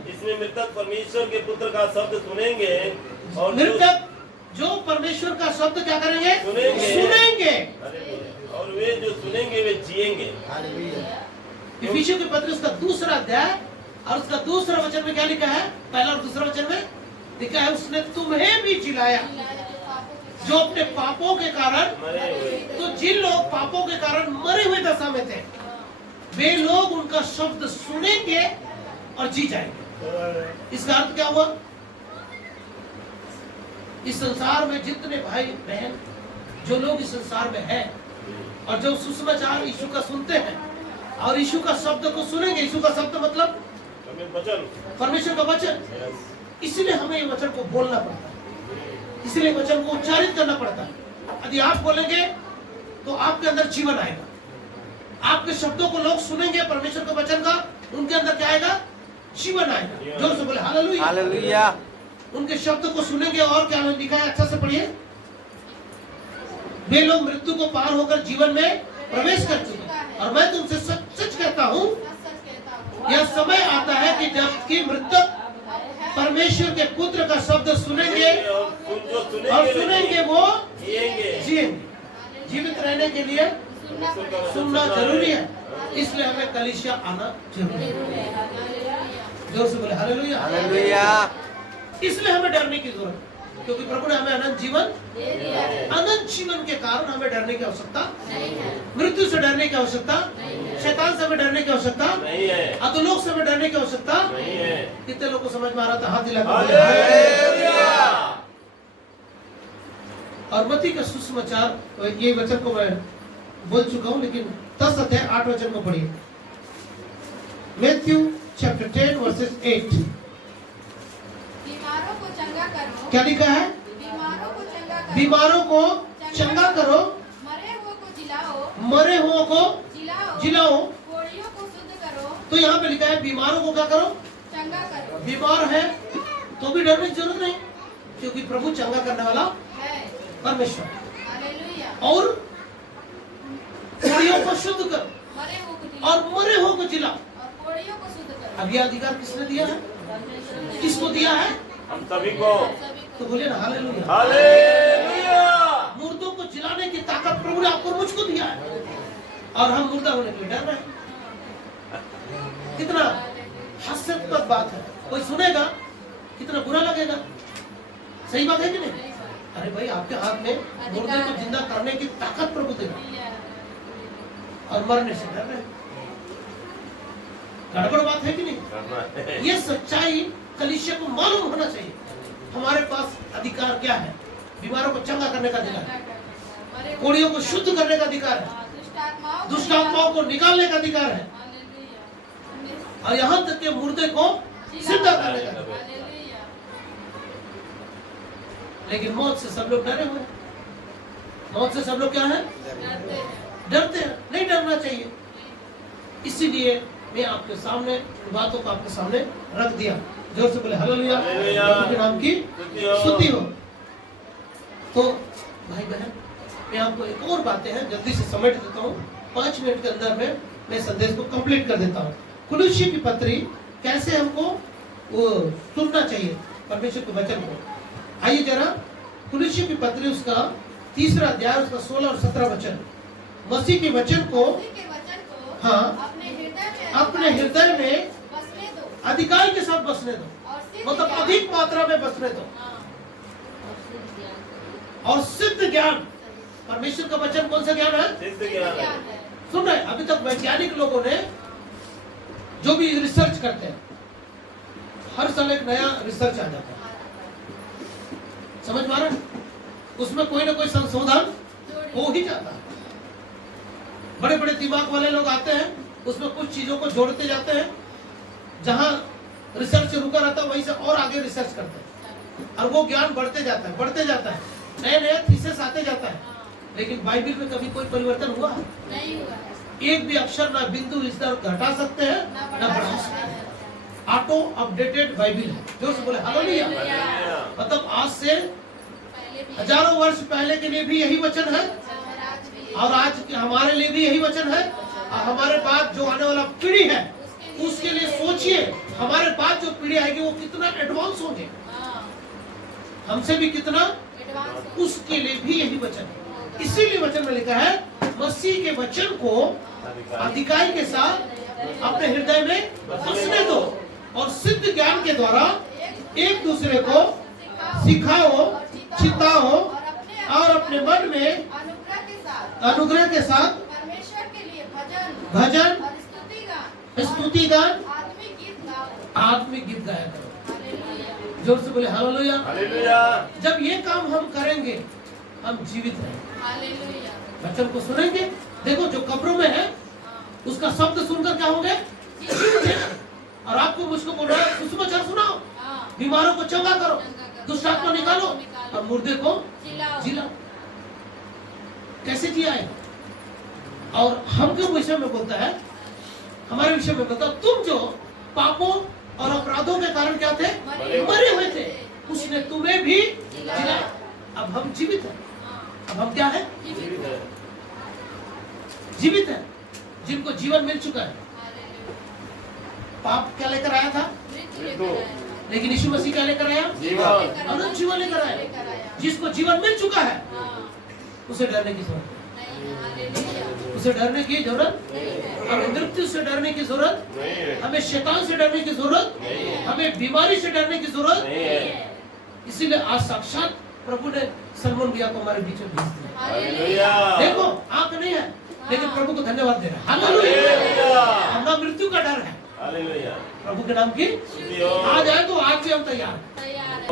इसमें मृतक परमेश्वर के पुत्र का शब्द सुनेंगे और मृतक जो परमेश्वर का शब्द क्या करेंगे? सुनेंगे। और वे जो सुनेंगे वे जिएंगे। इफिसियों के पत्र उसका 2 अध्याय और उसका 2 वचन में क्या लिखा है? पहला और दूसरा वचन में लिखा है उसने तुम्हें भी जिलाया जो अपने पापों के कारण, तो जिन लोग पापों के कारण मरे हुए दशा में थे वे लोग उनका शब्द सुनेंगे और जी जाएंगे। इसका अर्थ क्या हुआ? इस संसार में जितने भाई बहन जो लोग इस संसार में हैं और जो सुसमाचार यीशु का सुनते हैं और यीशु का शब्द को सुनेंगे, यीशु का शब्द मतलब परमेश्वर का वचन, इसलिए हमें ये वचन को बोलना पड़ता है, इसलिए वचन को उच्चारित करना पड़ता है। यदि आप बोलेंगे तो आपके अंदर जीवन आएगा। आपके शब्दों को लोग सुनेंगे परमेश्वर के वचन का, उनके अंदर क्या आएगा? जीवन आएगा। जोर से बोले हालेलुया। उनके शब्द को सुनेंगे और क्या लिखा है? अच्छा से पढ़िए। वे लोग मृत्यु को पार होकर जीवन में प्रवेश कर चुके। और मैं तुमसे सच सच कहता हूँ यह समय आता है कि जबकि मृतक परमेश्वर के पुत्र का शब्द सुनेंगे और सुनेंगे वो जिएंगे। जीवित रहने के लिए सुनना जरूरी है, इसलिए हमें कलीसिया आना जरूरी है। जोर से बोले हालेलुया। इसलिए हमें डरने की जरूरत है। क्योंकि प्रभु ने हमें अनंत जीवन, दे दिया है। अनंत जीवन के कारण हमें डरने की आवश्यकता नहीं है। मृत्यु से डरने की आवश्यकता, शैतान से हमें डरने की आवश्यकता, नहीं है, अधोलोक से हमें डरने की आवश्यकता नहीं है। कितने लोग को समझ में आ रहा था? हाथ दिला कर। हालेलुया। और मत्ती का सुसमाचार, ये वचन को मैं बोल चुका हूं, लेकिन 10 अध्याय 8 वचन को पढ़िए। Matthew chapter 10 versus 8। बीमारों को चंगा करो। क्या लिखा है? बीमारों को चंगा करो। बीमारों को चंगा करो, मरे हुए को जिलाओ। मरे हुओं को जिलाओ। जिलाओ। कोढ़ियों को शुद्ध करो। तो यहाँ पे लिखा है बीमारों को क्या करो? चंगा करो। बीमार है तो भी डरने की जरूरत नहीं, क्योंकि प्रभु चंगा करने वाला है। परमेश्वर। हालेलुया। और कोढ़ियों को शुद्ध करो मरे हुए को जिलाओ। और मरे हुओं को जिलाओ। और कोढ़ियों को शुद्ध करो। अब ये अधिकार किसने दिया है? परमेश्वर ने। किसको दिया है? हम सभी को। सभी को। तो बोलिए ना हालेलुया। हालेलुया। मुर्दों को जिलाने की ताकत प्रभु ने आपको, मुझको दिया है, और हम मुर्दा होने के लिए डर रहे हैं। कितना हास्यास्पद बात है। कोई सुनेगा कितना बुरा लगेगा। सही बात है कि नहीं? अरे भाई, आपके हाथ में मुर्दे को जिंदा करने की ताकत प्रभु दे और मरने से डर रहे हैं। गड़बड़ बात है कि नहीं? करना है। ये सच्चाई कलीसिया को मालूम होना चाहिए। हमारे पास अधिकार क्या है? बीमारों को चंगा करने का अधिकार है, मरे हुए कोढ़ियों को शुद्ध करने का अधिकार है, दुष्टात्माओं दुष्ट आत्माओं को निकालने का अधिकार है, हालेलुया। और यहाँ तक के मुर्दे को जिंदा करने का। हालेलुया। लेकिन मौत से सब लोग डरे हुए हैं। मौत से सब लोग क्या है? डरते हैं। डरते हैं। नहीं डरना चाहिए। इसीलिए मैं आपके सामने इन बातों को आपके सामने रख दिया। जोर से बोले हालेलुया। हालेलुया। प्रभु के नाम की स्तुति हो। तो भाई बहन, मैं आपको एक और बातें हैं जल्दी से समेट देता हूँ। 5 मिनट के अंदर में मैं संदेश को कंप्लीट कर देता हूँ। कुलुस्सी की पत्री कैसे हमको वो सुनना चाहिए परमेश्वर के वचन को। आइए जरा कुलुस्सी की पत्री उसका 3 अध्याय उसका 16 और 17 वचन। मसीह के वचन को मसीह के वचन को हाँ, अपने हृदय में बसने दो अधिकार के साथ बसने दो, और सिद्ध मतलब ज्ञान- अधिक मात्रा में बसने दो। हाँ। और सिद्ध ज्ञान, परमेश्वर का वचन कौन सा ज्ञान है? सिद्ध ज्ञान है। सुन रहे हैं? अभी तक वैज्ञानिक लोगों ने जो भी रिसर्च करते हैं, हर साल एक नया रिसर्च आ जाता है। समझ पा रहे हैं? उसमें कोई ना कोई संशोधन हो ही जाता है। बड़े बड़े दिमाग वाले लोग आते हैं, उसमें कुछ चीजों को जोड़ते जाते हैं। जहां रिसर्च रुका रहता है वहीं से और आगे रिसर्च करते हैं, और वो ज्ञान बढ़ते जाता है, बढ़ते जाता है, नए नए थीसिस आते जाता है। लेकिन बाइबल में कभी कोई परिवर्तन हुआ? नहीं हुआ है। एक भी अक्षर ना बिंदु इस तरह घटा सकते हैं ना ना बढ़ा सकते हैं। ऑटो अपडेटेड बाइबल है। जोर से बोले हालेलुया। हालेलुया। मतलब आज से पहले भी हजारों वर्ष पहले के लिए भी यही वचन है, और आज भी और आज के हमारे लिए भी यही वचन है। और हमारे बाद जो आने वाला पीढ़ी है उसके लिए सोचिए, हमारे बाद जो पीढ़ी आएगी वो कितना एडवांस होंगे, हाँ, हमसे भी कितना, एडवांस उसके लिए भी यही वचन है। इसीलिए वचन में लिखा है मसीह के वचन को अधिकार के साथ अपने हृदय में बसने दो, और सिद्ध ज्ञान के द्वारा एक दूसरे को सिखाओ, चिताओ, और अपने मन में अनुग्रह के साथ परमेश्वर के लिए भजन भजन और स्तुति गान आत्मिक गीत गाओ। आत्मिक गीत गाया करो। हालेलुया। जोर से बोले हालेलुया। हालेलुया। जब ये काम हम करेंगे हम जीवित रहेंगे। हालेलुया। वचन को सुनेंगे। देखो जो कब्रों में है उसका शब्द सुनकर क्या होंगे? और आपको मुझको बोल रहा है सुसमाचार सुनाओ, हाँ, बीमारों को चंगा करो, दुष्ट आत्मा निकालो, और मुर्दे को जिलाओ। जिलाओ। कैसे जिया है? और हम क्यों विषय में बोलता है? हमारे विषय में बोलता, तुम जो पापों और अपराधों के कारण क्या थे? मरे हुए थे, उसने तुम्हें भी जिलाया। अब हम जीवित हैं। अब हम क्या है? जीवित है। जीवित है, जिनको जीवन मिल चुका है। हालेलुया। पाप क्या लेकर आया था? मृत्यु लेकर आया। लेकिन यीशु मसीह क्या लेकर आया? जीवन। अनंत जीवन लेकर आया। लेकर आया। जिसको जीवन मिल चुका है हाँ, उसे डरने की जरूरत नहीं, हालेलुया। है। उसे डरने की जरूरत, हमें मृत्यु से डरने की जरूरत, नहीं है। हमें शैतान से डरने की जरूरत, नहीं है। हमें बीमारी से डरने की जरूरत, नहीं है। इसीलिए आज साक्षात प्रभु ने सलमान भैया को हमारे बीच में भेज दिया। हालेलुया। देखो आंख नहीं है लेकिन प्रभु को धन्यवाद दे रहा है। हालेलुया। हमारा मृत्यु का डर है। हालेलुया। प्रभु के नाम की स्तुति हो। आ जाए तो आज से हम तैयार हैं। तैयार है।